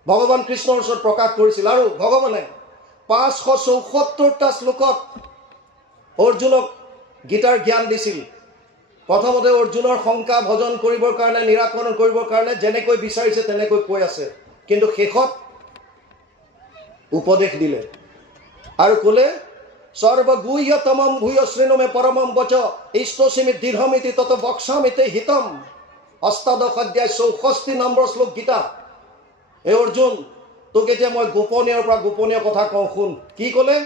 ভগৱান কৃষ্ণৰ ওচৰত প্ৰকাশ কৰিছিল। আৰু ভগৱানে 574টা শ্লোকত অৰ্জুনক গীতাৰ জ্ঞান দিছিল। প্ৰথমতে অৰ্জুনৰ শংকা ভজন কৰিবৰ কাৰণে, নিৰাকৰণ কৰিবৰ কাৰণে যেনেকৈ বিচাৰিছে তেনেকৈ কৈ আছে, কিন্তু শেষত উপদেশ দিলে আৰু ক'লে, সৰ্বগুহ্যতমম ভূয় শৃণুমে পৰমম বচ ইষ্টসীমি দৃঢ়মিতি তত বক্সামিতে হিতম। 18 অধ্যায় 64 নম্বৰ শ্লোক গীতা। হে অৰ্জুন, তোক এতিয়া মই গোপনীয়ৰ পৰা গোপনীয় কথা কওঁ, শুন। কি ক'লে?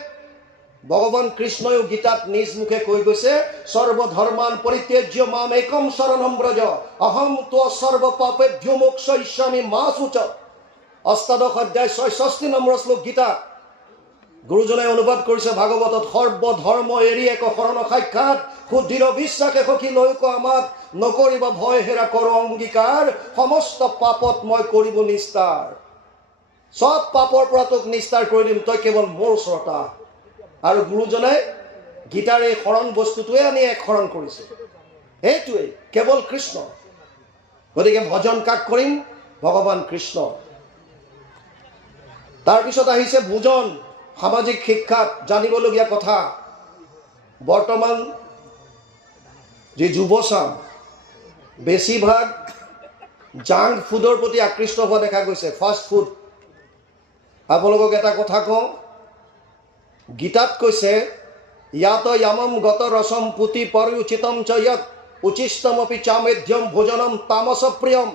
ভগৱান কৃষ্ণয়ো গীতাত নিজ মুখে কৈ গৈছে, সৰ্বধৰ্মান পৰিত্যাজ্য মাম একম শৰণম ব্ৰজ অহম ত্ব সৰ্ব পাপেভ্যো মোক্ষয়িষ্যামি মা শুচ। 18 অধ্যায় 66 নম্বৰ শ্লোক গীতা। গুৰুজনাই অনুবাদ কৰিছে ভাগৱতত, সৰ্বধৰ্ম এৰি এক শৰণ সাক্ষাৎ সুদৃঢ় বিশ্বাসে সখী লৈক আমাক নকৰিব ভয় হেৰা কৰ অংগীকাৰ সমস্ত পাপত মই কৰিব নিস্তাৰ। চব পাপৰ পৰা তোক নিস্তাৰ কৰি দিম, তই কেৱল মোৰ শ্ৰতা। আৰু গুৰুজনাই গীতাৰ এই শৰণ বস্তুটোৱে আনি এক শৰণ কৰিছে, এইটোৱেই কেৱল কৃষ্ণ। গতিকে ভজন কাক কৰিম? ভগৱান কৃষ্ণ। তাৰপিছত আহিছে ভোজন। সামাজিক শিক্ষাত জানিবলগীয়া কথা, বৰ্তমান যি যুৱচাম বেছিভাগ জাংক ফুডৰ প্ৰতি আকৃষ্ট হোৱা দেখা গৈছে, ফাষ্ট ফুড। আপোনালোকক এটা কথা কওঁ, গীতাত কৈছে, ইয়াত য়ামম গত ৰসম পুতি পৰউচিতম চ য়ৎ উচিষ্টমপি চামেধ্যম ভোজনম তামস প্ৰিয়ম।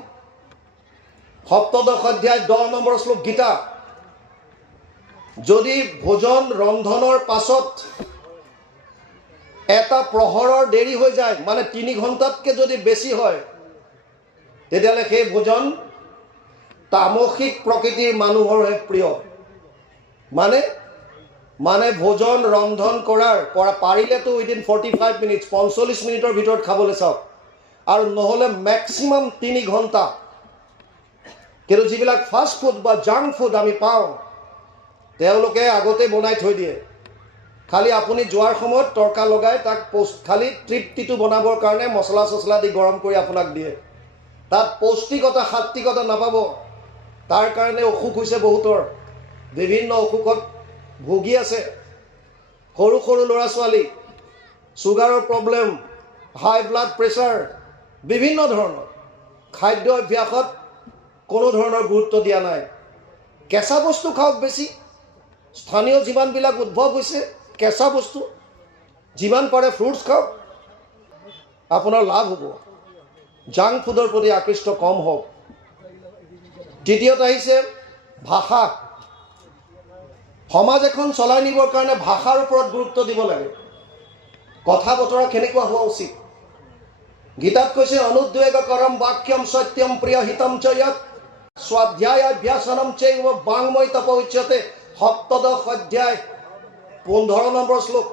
17 অধ্যায় 10 নম্বৰ শ্লোক গীতা। যদি ভোজন ৰন্ধনৰ পাছত এটা প্ৰহৰৰ দেৰি হৈ যায়, মানে 3 ঘণ্টাতকৈ যদি বেছি হয়, তেতিয়াহ'লে সেই ভোজন তামসিক প্ৰকৃতিৰ মানুহৰহে প্ৰিয়। মানে ভোজন ৰন্ধন কৰাৰ পৰা পাৰিলেতো উইদিন 45 মিনিটছ 45 মিনিটৰ ভিতৰত খাবলৈ চাওক, আৰু নহ'লে মেক্সিমাম 3 ঘণ্টা। কিন্তু যিবিলাক ফাষ্ট ফুড বা জাংক ফুড আমি পাওঁ, তেওঁলোকে আগতে বনাই থৈ দিয়ে। খালি আপুনি যোৱাৰ সময়ত তৰকা লগাই তাক খালি তৃপ্তিটো বনাবৰ কাৰণে মছলা চছলা দি গৰম কৰি আপোনাক দিয়ে। তাত পৌষ্টিকতা সাত্বিকতা নাপাব। তাৰ কাৰণে অসুখ হৈছে বহুতৰ, বিভিন্ন অসুখত ভুগি আছে। সৰু সৰু ল'ৰা ছোৱালী, ছুগাৰৰ প্ৰব্লেম, হাই ব্লাড প্ৰেছাৰ, বিভিন্ন ধৰণৰ খাদ্য অভ্যাসত কোনো ধৰণৰ গুৰুত্ব দিয়া নাই। কেঁচা বস্তু খাওক বেছি। স্থানীয় যিমানবিলাক উদ্ভৱ হৈছে কেঁচা বস্তু, যিমান পাৰে ফ্ৰুটছ খাওক, আপোনাৰ লাভ হ'ব। জাংক ফুডৰ প্ৰতি আকৃষ্ট কম হওক। দ্বিতীয়তে আহিছে ভাষা। সমাজ এখন চলাই নিবৰ কাৰণে ভাষাৰ ওপৰত গুৰুত্ব দিব লাগে। কথা বতৰা কেনেকুৱা হোৱা উচিত। গীতাত কৈছে, অনুদ্বেগ কৰম বাক্যম সত্যম প্ৰিয় হিতম চ য়ৎ স্বাধ্যায়াভ্যাসনম চৈব বাংময় তপ উচ্যতে। 17 অধ্যায় 15 নম্বৰ শ্লোক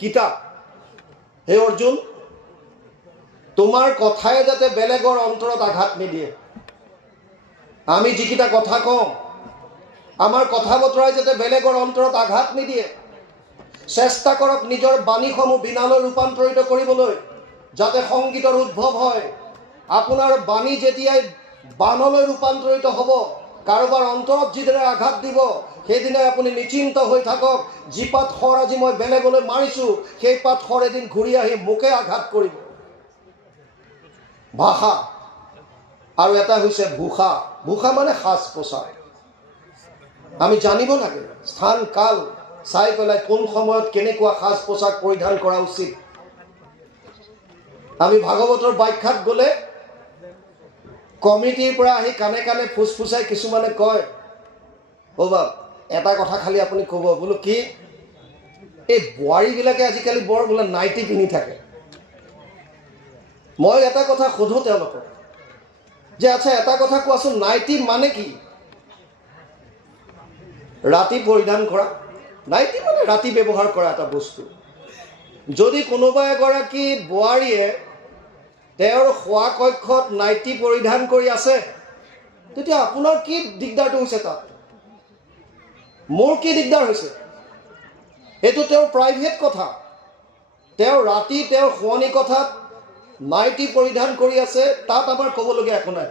গীতা। হে অৰ্জুন, তোমাৰ কথাই যাতে বেলেগৰ অন্তৰত আঘাত নিদিয়ে। আমি যিকেইটা কথা কওঁ, আমাৰ কথা বতৰাই যাতে বেলেগৰ অন্তৰত আঘাত নিদিয়ে। চেষ্টা কৰক নিজৰ বাণীসমূহ বিনালৈ ৰূপান্তৰিত কৰিবলৈ, যাতে সংগীতৰ উদ্ভৱ হয়। আপোনাৰ বাণী যেতিয়াই বানলৈ ৰূপান্তৰিত হ'ব, কাৰোবাৰ অন্তৰত যিদিনা আঘাত দিব সেইদিনাই আপুনি নিশ্চিন্ত হৈ থাকক, যি পাত শৰ আজি মই বেলেগলৈ মাৰিছোঁ সেই পাত শৰ এদিন ঘূৰি আহি মোকে আঘাত কৰিব। ভাষা আৰু এটা হৈছে ভূষা। ভূষা মানে সাজ পোছাক। আমি জানিব লাগে স্থান কাল চাই পেলাই কোন সময়ত কেনেকুৱা সাজ পোছাক পৰিধান কৰা উচিত। আমি ভাগৱতৰ ব্যাখ্যাত গ'লে কমিটিৰ পৰা আহি কাণে কাণে ফুচফুচাই কিছুমানে কয়, অ' বাপ এটা কথা খালি আপুনি ক'ব, বোলো কি, এই বোৱাৰীবিলাকে আজিকালি বৰ বোলে নাইটি পিন্ধি থাকে। মই এটা কথা সোধোঁ তেওঁলোকক যে আচ্ছা এটা কথা কোৱাচোন, নাইটি মানে কি? ৰাতি পৰিধান কৰা, নাইটি মানে ৰাতি ব্যৱহাৰ কৰা এটা বস্তু। যদি কোনোবা এগৰাকী বোৱাৰীয়ে তেওঁৰ শোৱা কক্ষত নাইটি পৰিধান কৰি আছে, তেতিয়া আপোনাৰ কি দিগদাৰটো হৈছে? তাত মোৰ কি দিগদাৰ হৈছে? এইটো তেওঁৰ প্ৰাইভেট কথা। তেওঁ ৰাতি তেওঁৰ শোৱনি কথাত নাইটি পৰিধান কৰি আছে, তাত আমাৰ ক'বলগীয়া একো নাই,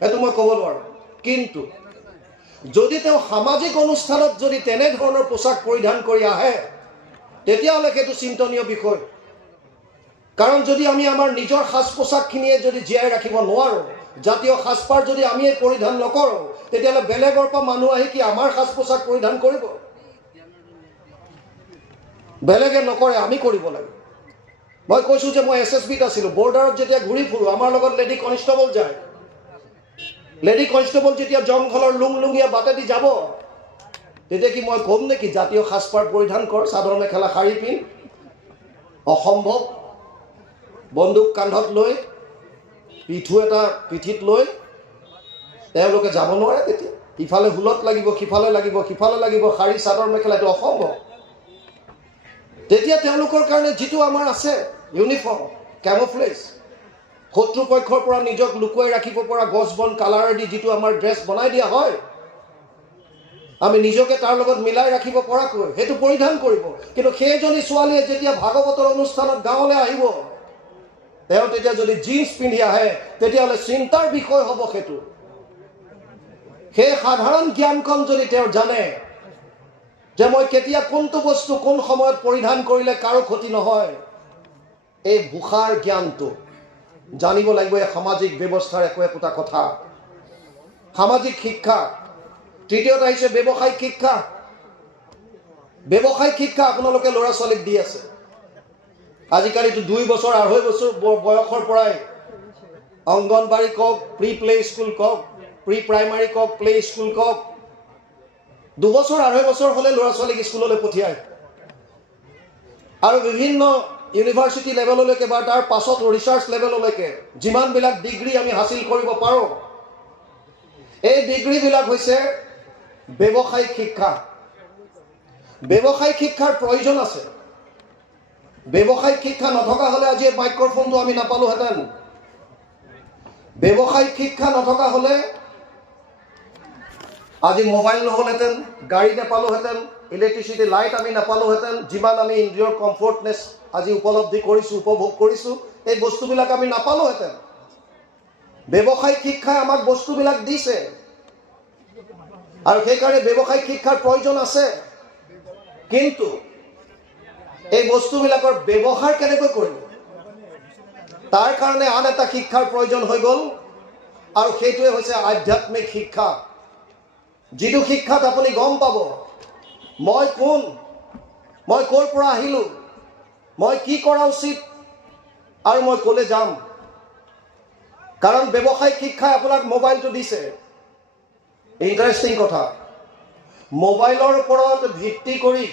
সেইটো মই ক'ব নোৱাৰোঁ। কিন্তু যদি তেওঁ সামাজিক অনুষ্ঠানত যদি তেনেধৰণৰ পোছাক পৰিধান কৰি আহে, তেতিয়াহ'লে সেইটো চিন্তনীয় বিষয়। কাৰণ যদি আমি আমাৰ নিজৰ সাজ পোছাকখিনিয়ে যদি জীয়াই ৰাখিব নোৱাৰোঁ, জাতীয় সাজপাৰ যদি আমিয়ে পৰিধান নকৰোঁ, তেতিয়াহ'লে বেলেগৰ পৰা মানুহ আহি কি আমাৰ সাজ পোছাক পৰিধান কৰিব? বেলেগে নকৰে, আমি কৰিব লাগে। মই কৈছোঁ যে মই SSBত আছিলোঁ, বৰ্ডাৰত যেতিয়া ঘূৰি ফুৰোঁ আমাৰ লগত লেডি কনষ্টেবল যায়। লেডি কনষ্টেবল যেতিয়া জংঘলৰ লুংলুঙীয়া বাটেদি যাব, তেতিয়া কি মই ক'ম নেকি জাতীয় সাজপাৰ পৰিধান কৰ, চাদৰ মেখেলা শাৰী পিন্ধ? অসম্ভৱ। বন্দুক কান্ধত লৈ, পিঠু এটা পিঠিত লৈ তেওঁলোকে যাব নোৱাৰে। তেতিয়া ইফালে হুলত লাগিব, সিফালে লাগিব, সিফালে লাগিব, শাৰী চাদৰ মেখেলা, এইটো অসম্ভৱ। তেতিয়া তেওঁলোকৰ কাৰণে যিটো আমাৰ আছে ইউনিফৰ্ম, কেমোফ্লেজ, শত্ৰুপক্ষৰ পৰা নিজক লুকুৱাই ৰাখিব পৰা গছ বন কালাৰেদি যিটো আমাৰ ড্ৰেছ বনাই দিয়া হয়, আমি নিজকে তাৰ লগত মিলাই ৰাখিব পৰাকৈ সেইটো পৰিধান কৰিব। কিন্তু সেইজনী ছোৱালীয়ে যেতিয়া ভাগৱতৰ অনুষ্ঠানত গাঁৱলৈ আহিব, তেওঁ তেতিয়া যদি জিন্স পিন্ধি আহে, তেতিয়াহ'লে চিন্তাৰ বিষয় হ'ব। সেইটো সেই সাধাৰণ জ্ঞানকণ যদি তেওঁ জানে যে মই কেতিয়া কোনটো বস্তু কোন সময়ত পৰিধান কৰিলে কাৰো ক্ষতি নহয়, এই ভূষাৰ জ্ঞানটো জানিব লাগিব। এই সামাজিক ব্যৱস্থাৰ একোটা কথা, সামাজিক শিক্ষা। তৃতীয়ত আহিছে ব্যৱসায়িক শিক্ষা। ব্যৱসায়িক শিক্ষা আপোনালোকে ল'ৰা ছোৱালীক দি আছে। আজিকালিতো 2 বছৰ 2.5 বছৰ বয়সৰ পৰাই অংগনবাড়ী কওক, প্লে স্কুল কওক, প্ৰাইমাৰী কওক, প্লে স্কুল কওক, 2 বছৰ 2.5 বছৰ হ'লে ল'ৰা ছোৱালীক স্কুললৈ পঠিয়ায়। আৰু বিভিন্ন ইউনিভাৰ্চিটি লেভেললৈকে বা তাৰ পাছত ৰিচাৰ্চ লেভেললৈকে যিমানবিলাক ডিগ্ৰী আমি হাসিল কৰিব পাৰোঁ, এই ডিগ্ৰীবিলাক হৈছে ব্যৱসায়িক শিক্ষা। ব্যৱসায়িক শিক্ষাৰ প্ৰয়োজন আছে। ব্যৱসায়িক শিক্ষা নথকা হ'লে আজি এই মাইক্ৰফোনটো আমি নাপালোহেঁতেন। ব্যৱসায়িক শিক্ষা নথকা হ'লে আজি মোবাইল নহ'লহেঁতেন, গাড়ী নাপালোহেঁতেন, ইলেক্ট্ৰিচিটি লাইট আমি নাপালোহেঁতেন। যিমান আমি ইন্দ্ৰিয়ৰ কমফৰ্টনেছ আজি উপলব্ধি কৰিছোঁ, উপভোগ কৰিছোঁ, এই বস্তুবিলাক আমি নাপালোহেঁতেন। ব্যৱসায়িক শিক্ষাই আমাক বস্তুবিলাক দিছে, আৰু সেইকাৰণে ব্যৱসায়িক শিক্ষাৰ প্ৰয়োজন আছে। কিন্তু এই বস্তুবিলাকৰ ব্যৱহাৰ কেনেকৈ কৰিব, তাৰ কাৰণে আন এটা শিক্ষাৰ প্ৰয়োজন হৈ গ'ল, আৰু সেইটোৱে হৈছে আধ্যাত্মিক শিক্ষা। যিটো শিক্ষাত আপুনি গম পাব মই কোন, মই ক'ৰ পৰা আহিলোঁ, মই কি কৰা উচিত, আৰু মই ক'লৈ যাম। কাৰণ ব্যৱসায়িক শিক্ষাই আপোনাক মোবাইলটো দিছে। ইণ্টাৰেষ্টিং কথা, মোবাইলৰ ওপৰত ভিত্তি কৰি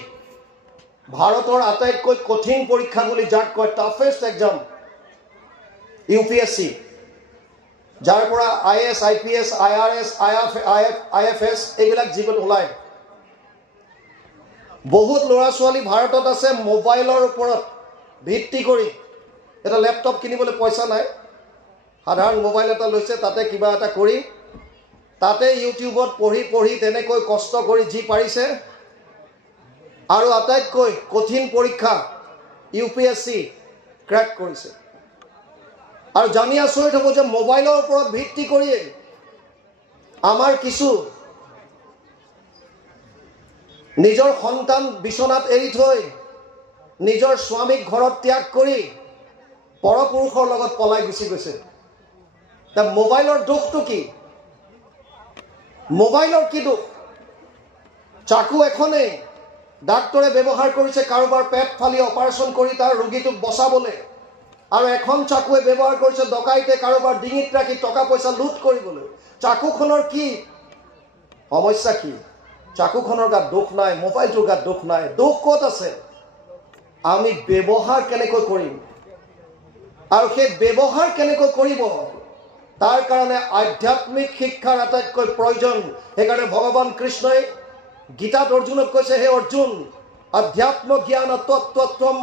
ভাৰতৰ আটাইতকৈ কঠিন পৰীক্ষা বুলি যাক কয় টাফেষ্ট এক্সাম, UPSC, যাৰ পৰা IAS, IPS, IRS, IFS এইবিলাক যিবোৰ ওলায়, বহুত ল'ৰা ছোৱালী ভাৰতত আছে মোবাইলৰ ওপৰত ভিত্তি কৰি। এটা লেপটপ কিনিবলৈ পইচা নাই, সাধাৰণ মোবাইল এটা লৈছে, তাতে কিবা এটা কৰি, তাতে ইউটিউবত পঢ়ি তেনেকৈ কষ্ট কৰি যি পাৰিছে, আৰু আটাইতকৈ কঠিন পৰীক্ষা UPSC ক্ৰেক কৰিছে। আৰু জানি আচৰিত হ'ব যে মোবাইলৰ ওপৰত ভিত্তি কৰিয়েই আমাৰ কিছু নিজৰ সন্তান বিছনাত এৰি থৈ নিজৰ স্বামীক ঘৰত ত্যাগ কৰি পৰপুৰুষৰ লগত পলাই গুচি গৈছে। তা মোবাইলৰ দুখটো কি? মোবাইলৰ কি দুখ? চাকু এখনেই ডাক্তৰে ব্যৱহাৰ কৰিছে কাৰোবাৰ পেট ফালি অপাৰেশ্যন কৰি তাৰ ৰোগীটোক বচাবলৈ, আৰু এখন চাকুৱে ব্যৱহাৰ কৰিছে ডকাইতে কাৰোবাৰ ডিঙিত ৰাখি টকা পইচা লুট কৰিবলৈ। চাকুখনৰ কি সমস্যা? কি চাকুখনৰ গাত দুখ নাই, মোবাইলটোৰ গাত দুখ নাই। দুখ ক'ত আছে? আমি ব্যৱহাৰ কেনেকৈ কৰিম, আৰু সেই ব্যৱহাৰ কেনেকৈ কৰিব তাৰ কাৰণে আধ্যাত্মিক শিক্ষাৰ আটাইতকৈ প্ৰয়োজন। সেইকাৰণে ভগৱান কৃষ্ণই গীতাত অৰ্জুনক কৈছে, হে অৰ্জুন, অধ্যাত্ম জ্ঞান তত্ত্বত্বম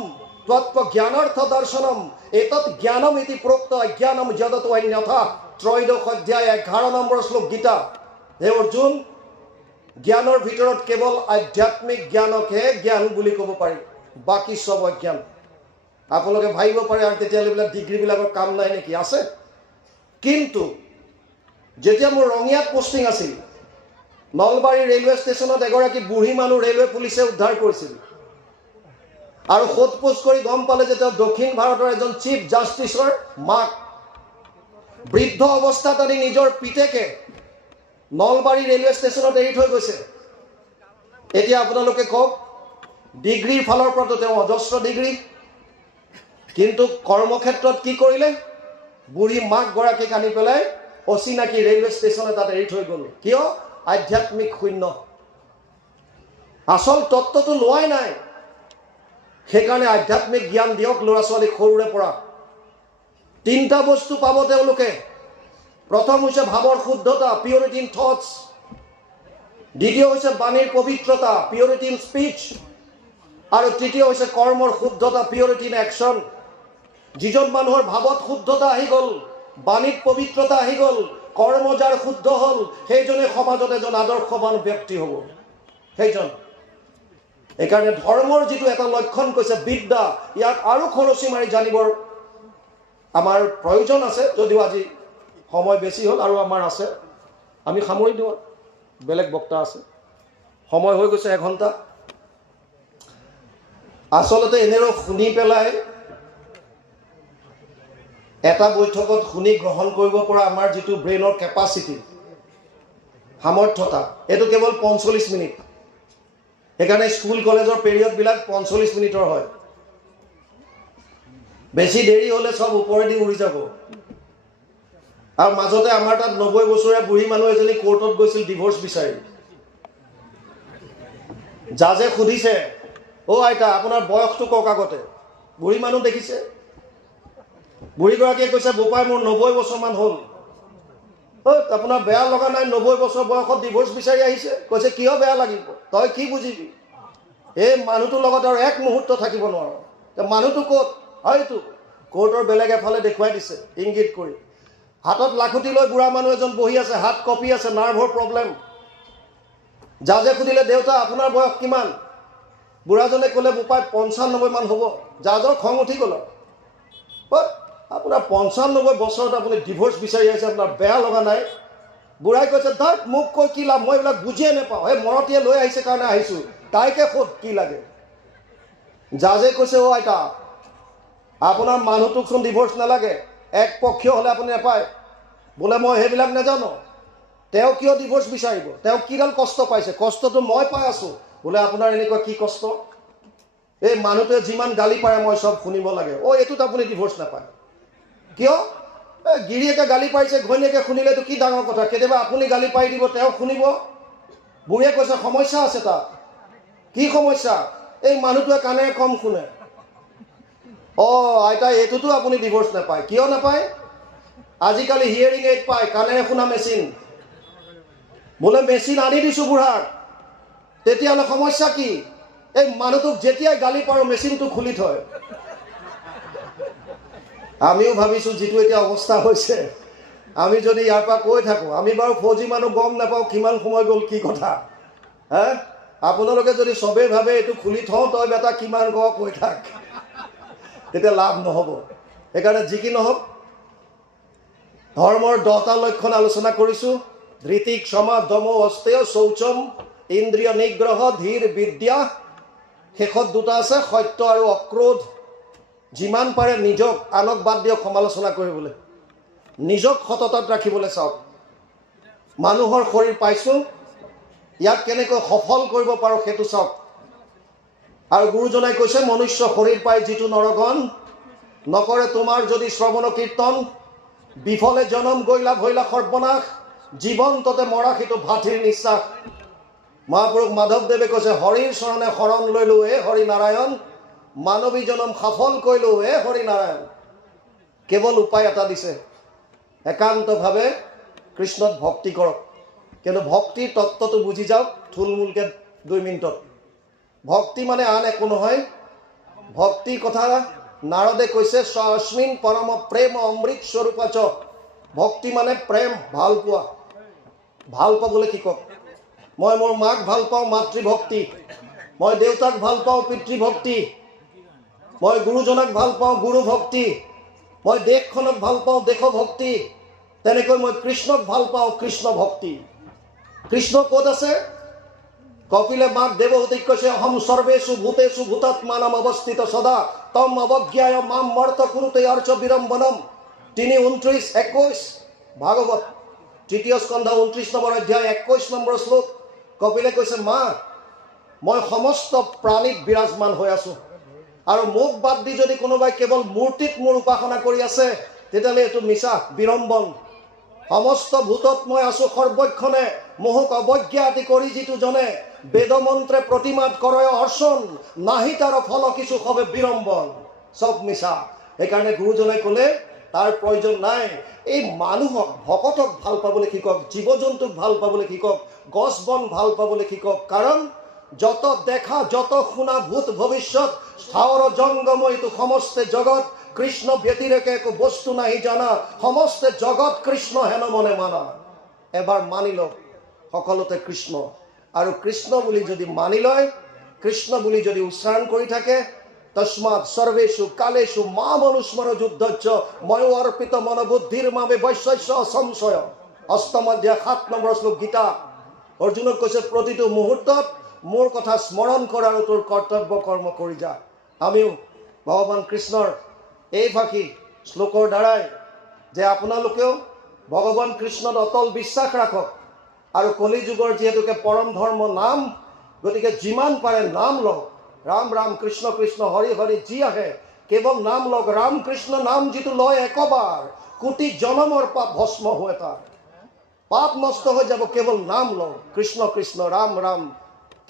তত্ত্ব জ্ঞানাৰ্থ দৰ্শনম এতৎ জ্ঞানম ইতি প্ৰোক্ত অজ্ঞানম যদতো অন্যথা। ত্ৰয়োদশ অধ্যায় 11 নম্বৰ শ্লোক গীতা। হে অৰ্জুন, জ্ঞানৰ ভিতৰত কেৱল আধ্যাত্মিক জ্ঞানকহে জ্ঞান বুলি ক'ব পাৰি, বাকী চব অজ্ঞান। আপোনালোকে ভাবিব পাৰে আৰু তেতিয়াহ'লে এইবিলাক ডিগ্ৰীবিলাকৰ কাম নাই নেকি? আছে। কিন্তু যেতিয়া মোৰ ৰঙিয়াত পোষ্টিং আছিল, নলবাৰী ৰেলৱে ষ্টেচনত এগৰাকী বুঢ়ী মানুহ ৰেলৱে পুলিচে উদ্ধাৰ কৰিছিল, আৰু সোধ পোছ কৰি গম পালে যে তেওঁ দক্ষিণ ভাৰতৰ এজন চিফ জাষ্টিছৰ মাক। বৃদ্ধ অৱস্থাত আনি নিজৰ পিতেকে নলবাৰী ৰেলৱে ষ্টেচনত এৰি থৈ গৈছে। এতিয়া আপোনালোকে কওক, ডিগ্ৰীৰ ফালৰ পৰাতো তেওঁ অজস্ৰ ডিগ্ৰী, কিন্তু কৰ্মক্ষেত্ৰত কি কৰিলে? বুঢ়ী মাক গৰাকীক আনি পেলাই অচিনাকি ৰেলৱে ষ্টেচন এটাত এৰি থৈ গ'ল। কিয়? আধ্যাত্মিক শূন্য, আচল তত্ত্বটো লোৱাই নাই। সেইকাৰণে আধ্যাত্মিক জ্ঞান দিয়ক ল'ৰা ছোৱালীক সৰুৰে পৰা। 3টা বস্তু পাব তেওঁলোকে। প্ৰথম হৈছে ভাৱৰ শুদ্ধতা, পিউৰিটি ইন থটছ। দ্বিতীয় হৈছে বাণীৰ পবিত্ৰতা, পিউৰিটি ইন স্পীচ। আৰু তৃতীয় হৈছে কৰ্মৰ শুদ্ধতা, পিউৰিটি ইন একশ্যন। যিজন মানুহৰ ভাৱত শুদ্ধতা আহি গ'ল, বাণীত পবিত্ৰতা আহি গ'ল, কৰ্ম যাৰ শুদ্ধ হ'ল, সেইজনে সমাজত এজন আদৰ্শৱান ব্যক্তি হ'ব। সেইজন। এইকাৰণে ধৰ্মৰ যিটো এটা লক্ষণ কৈছে বিদ্যা, ইয়াক আৰু খৰচি মাৰি জানিবৰ আমাৰ প্ৰয়োজন আছে। যদিও আজি সময় বেছি হ'ল আৰু আমাৰ আছে, আমি সামৰি দিওঁ। বেলেগ বক্তা আছে, সময় হৈ গৈছে 1 ঘণ্টা। আচলতে এনেও শুনি পেলাই এটা বৈঠকত শুনি গ্ৰহণ কৰিব পৰা আমাৰ যিটো ব্ৰেইনৰ কেপাচিটি, সামৰ্থ্যতা, এইটো কেৱল 45 মিনিট। সেইকাৰণে স্কুল কলেজৰ পিৰিয়ডবিলাক 45 মিনিটৰ হয়। বেছি দেৰি হ'লে চব ওপৰেদি উৰি যাব। আৰু মাজতে আমাৰ তাত 90 বছৰীয়া বুঢ়ী মানুহ এজনী কোৰ্টত গৈছিল ডিভোৰ্চ বিচাৰি। জাজে সুধিছে, অ' আইতা, আপোনাৰ বয়সটো কওক আগতে। বুঢ়ী মানুহ দেখিছে। বুঢ়ীগৰাকীয়ে কৈছে, বোপাই মোৰ 90 বছৰমান হ'ল। আপোনাৰ বেয়া লগা নাই 90 বছৰ বয়সত ডিভোৰ্চ বিচাৰি আহিছে? কৈছে, কিয় বেয়া লাগিব, তই কি বুজিবি? এই মানুহটোৰ লগত আৰু এক মুহূৰ্ত থাকিব নোৱাৰো। মানুহটো ক'ত? হয়তো কোৰ্টৰ বেলেগ এফালে দেখুৱাই দিছে ইংগিত কৰি। হাতত লাখুটি লৈ বুঢ়া মানুহ এজন বহি আছে, হাত কঁপি আছে, নাৰ্ভৰ প্ৰব্লেম। জাজে সুধিলে, দেউতা আপোনাৰ বয়স কিমান? বুঢ়াজনে ক'লে, বোপাই 95 মান হ'ব। জাজৰ খং উঠি গ'ল। আপোনাৰ 95 বছৰত আপুনি ডিভোৰ্চ বিচাৰি আহিছে, আপোনাৰ বেয়া লগা নাই? বুঢ়াই কৈছে, ধৰ মোক কৈ কি লাভ, মই এইবিলাক বুজিয়ে নাপাওঁ। এই মৰতীয়ে লৈ আহিছে কাৰণে আহিছোঁ, তাইকে সোধ কি লাগে। জাজে কৈছে, অ' আইতা, আপোনাৰ মানুহটোকচোন ডিভোৰ্চ নালাগে, একপক্ষীয় হ'লে আপুনি নাপায়। বোলে মই সেইবিলাক নাজানো। তেওঁ কিয় ডিভোৰ্চ বিচাৰিব? তেওঁ কিডাল কষ্ট পাইছে? কষ্টটো মই পাই আছোঁ। বোলে আপোনাৰ এনেকুৱা কি কষ্ট? এই মানুহটোৱে যিমান গালি পাৰে মই চব শুনিব লাগে। অ' এইটোত আপুনি ডিভোৰ্চ নাপায় কিয়? গিৰিয়েকে গালি পাৰিছে, ঘৈণীয়েকে শুনিলেতো কি ডাঙৰ কথা। কেতিয়াবা আপুনি গালি পাৰি দিব, তেওঁ শুনিব। বুঢ়ীয়ে কৈছে, সমস্যা আছে তাত। কি সমস্যা? এই মানুহটোৱে কাণেৰে কম শুনে। অ' আইতা, এইটোতো আপুনি ডিভোৰ্চ নাপায়। কিয় নাপায়? আজিকালি হিয়াৰিং এইড পায়, কাণেৰে শুনা মেচিন। বোলে মেচিন আনি দিছোঁ বুঢ়াক। তেতিয়াহ'লে সমস্যা কি? এই মানুহটোক যেতিয়াই গালি পাৰোঁ মেচিনটো খুলি থয়। আমিও ভাবিছোঁ যিটো এতিয়া অৱস্থা হৈছে, আমি যদি ইয়াৰ পৰা কৈ থাকোঁ, আমি বাৰু ফৌজি মানুহ, গম নাপাওঁ কিমান সময় গ'ল কি কথা। আপোনালোকে যদি চবেই ভাবে এইটো খুলি থওঁ, তই বেটা কিমান কওঁ কৈ থাক, তেতিয়া লাভ নহ'ব। সেইকাৰণে যি কি নহওক, ধৰ্মৰ 10টা লক্ষণ আলোচনা কৰিছোঁ। ধৃতি ক্ষমা দম অস্তেয় শৌচম ইন্দ্ৰিয় নিগ্ৰহ ধীৰ বিদ্যা, শেষত দুটা আছে সত্য আৰু অক্ৰোধ। যিমান পাৰে নিজক, আনক বাদ দিয়ক সমালোচনা কৰিবলৈ, নিজক সততাত ৰাখিবলৈ চাওক। মানুহৰ শৰীৰ পাইছোঁ, ইয়াক কেনেকৈ সফল কৰিব পাৰোঁ সেইটো চাওক। আৰু গুৰুজনাই কৈছে মনুষ্য শৰীৰ পাই যিটো নৰগণ, নকৰে তোমাৰ যদি শ্ৰৱণ কীৰ্তন, বিফলে জনম গৈলা ভৈলা সৰ্বনাশ, জীৱন্ততে মৰা সেইটো ভাতৃৰ নিশ্বাস। মহাপুৰুষ মাধৱদেৱে কৈছে হৰিৰ চৰণে শৰণ লৈলো হে হৰি নাৰায়ণ, মানৱী জনম সফল কৰিলো হে হৰি নাৰায়ণ। কেৱল উপায় এটা দিছে, একান্তভাৱে কৃষ্ণত ভক্তি কৰক। কিন্তু ভক্তিৰ তত্ত্বটো বুজি যাওক থুলমূলকৈ 2 মিনিটত। ভক্তি মানে আন একো নহয়। ভক্তিৰ কথা নাৰদে কৈছে স্বাস্মিন পৰম প্ৰেম অমৃত স্বৰূপাচ। ভক্তি মানে প্ৰেম, ভাল পোৱা। ভাল পাবলৈ শিকক। মই মোৰ মাক ভাল পাওঁ, মাতৃভক্তি। মই দেউতাক ভাল পাওঁ, পিতৃভক্তি। মই গুৰুজনাক ভাল পাওঁ, গুৰু ভক্তি। মই দেশখনক ভাল পাওঁ, দেশভক্তি। তেনেকৈ মই কৃষ্ণক ভাল পাওঁ, কৃষ্ণ ভক্তি। কৃষ্ণ ক'ত আছে? কপিলে মাক দেৱহূতিক কৈছে অহম সৰ্বেষু ভূতেষু ভূতাত্মানাম অৱস্থিত সদা তম অৱজ্ঞায় মাম মৰ্ত কুৰুতে অৰ্চ বিৰম্বনম। 3:29-21 ভাগৱত 3য় স্কন্ধ 29 নম্বৰ অধ্যায় 21 নম্বৰ শ্লোক। কপিলে কৈছে মা, মই সমস্ত প্ৰাণীত বিৰাজমান হৈ আছোঁ, আৰু মোক বাদ দি যদি কোনোবাই কেৱল মূৰ্তিত মোৰ উপাসনা কৰি আছে তেতিয়াহ'লে এইটো মিছা, বিৰম্বন। সমস্ত ভূতত মই আছোঁ সৰ্বক্ষণে, মোহক অৱজ্ঞা আদি কৰি যিটো জনে, বেদমন্ত্ৰে প্ৰতিমাত কৰে অৰ্চন, নাহি তাৰ ফল কিছু সবে বিৰম্বন। চব মিছা। সেইকাৰণে গুৰুজনাই ক'লে তাৰ প্ৰয়োজন নাই। এই মানুহক, ভকতক ভাল পাবলৈ শিকক, জীৱ জন্তুক ভাল পাবলৈ শিকক, গছ বন ভাল পাবলৈ শিকক। কাৰণ যত দেখা যত শুনা ভূত ভৱিষ্যত স্থাৱৰ জংগময় এইটো সমস্তে জগত, কৃষ্ণ ব্যতিৰেকে একো বস্তু নাহি জানা, সমস্তে জগত কৃষ্ণ হেন মনে মানা। এবাৰ মানি লওক সকলোতে কৃষ্ণ। আৰু কৃষ্ণ বুলি যদি মানি লয়, কৃষ্ণ বুলি যদি উচ্চাৰণ কৰি থাকে, তস্মাৎ সৰ্বেষু কালেষু মাম অনুস্মৰ যুদ্ধচ্য ময়ো অৰ্পিত মনোবুদ্ধিৰ বাবে বৈশ্যস্য অসংশয়। 8ম অধ্যায় 7 নম্বৰ শ্লোক গীতা। অৰ্জুনক কৈছে প্ৰতিটো মুহূৰ্তত মোৰ কথা স্মৰণ কৰ আৰু তোৰ কৰ্তব্য কৰ্ম কৰি যা। আমিও ভগৱান কৃষ্ণৰ এই ভাষী শ্লোকৰ দ্বাৰাই যে আপোনালোকেও ভগৱান কৃষ্ণত অটল বিশ্বাস ৰাখক। আৰু কলি যুগৰ যিহেতুকে পৰম ধৰ্ম নাম, গতিকে যিমান পাৰে নাম লওক। ৰাম ৰাম কৃষ্ণ কৃষ্ণ হৰি হৰি যি আহে কেৱল নাম লওক। ৰাম কৃষ্ণ নাম যিটো লয় একবাৰ, কোটি জনমৰ পাপ ভস্ম হয়, তাৰ পাপ নষ্ট হৈ যাব। কেৱল নাম লওক, কৃষ্ণ কৃষ্ণ ৰাম ৰাম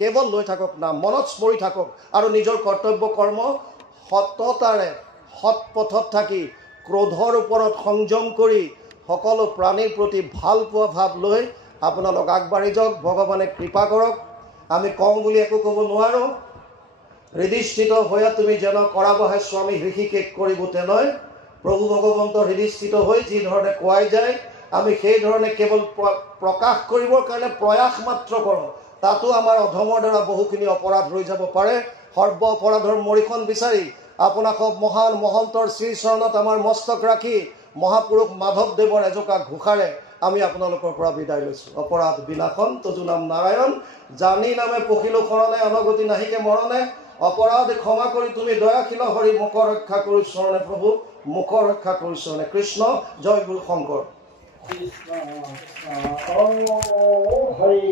কেৱল লৈ থাকক নাম, মনত স্মৰি থাকক। আৰু নিজৰ কৰ্তব্য কৰ্ম সততাৰে সৎ পথত থাকি ক্ৰোধৰ ওপৰত সংযম কৰি সকলো প্ৰাণীৰ প্ৰতি ভাল পোৱা ভাৱ লৈ আপোনালোক আগবাঢ়ি যাওক। ভগৱানে কৃপা কৰক। আমি কওঁ বুলি একো ক'ব নোৱাৰোঁ। হৃদিস্থিত হৈয়া তুমি যেন কৰাবহে স্বামী হৃষিকেশ কৰিব তেনেই। প্ৰভু ভগৱন্তৰ হৃদিস্থিত হৈ যি ধৰণে কোৱাই যায়, আমি সেই ধৰণে কেৱল প্ৰকাশ কৰিবৰ কাৰণে প্ৰয়াস মাত্ৰ কৰোঁ। তাতো আমাৰ অধমৰ দ্বাৰা বহুখিনি অপৰাধ ৰৈ যাব পাৰে। সৰ্ব অপৰাধৰ মৰিখন বিচাৰি আপোনাক মহান মহন্তৰ শ্ৰীচৰণত আমাৰ মস্তক ৰাখি মহাপুৰুষ মাধৱদেৱৰ এজোকা ঘোষাৰে আমি আপোনালোকৰ পৰা বিদায় লৈছোঁ। অপৰাধ বিনাশন তজু নাম নাৰায়ণ, জানি নামে পখিলো শৰণে অনগতি নাহিকে মৰণে। অপৰাধ ক্ষমা কৰি তুমি দয়াশীল হৰি, মুখ ৰক্ষা কৰি চৰণে প্ৰভু, মুখ ৰক্ষা কৰি চৰণে কৃষ্ণ। জয় গুৰু শংকৰ। কৃষ্ণ হৰি।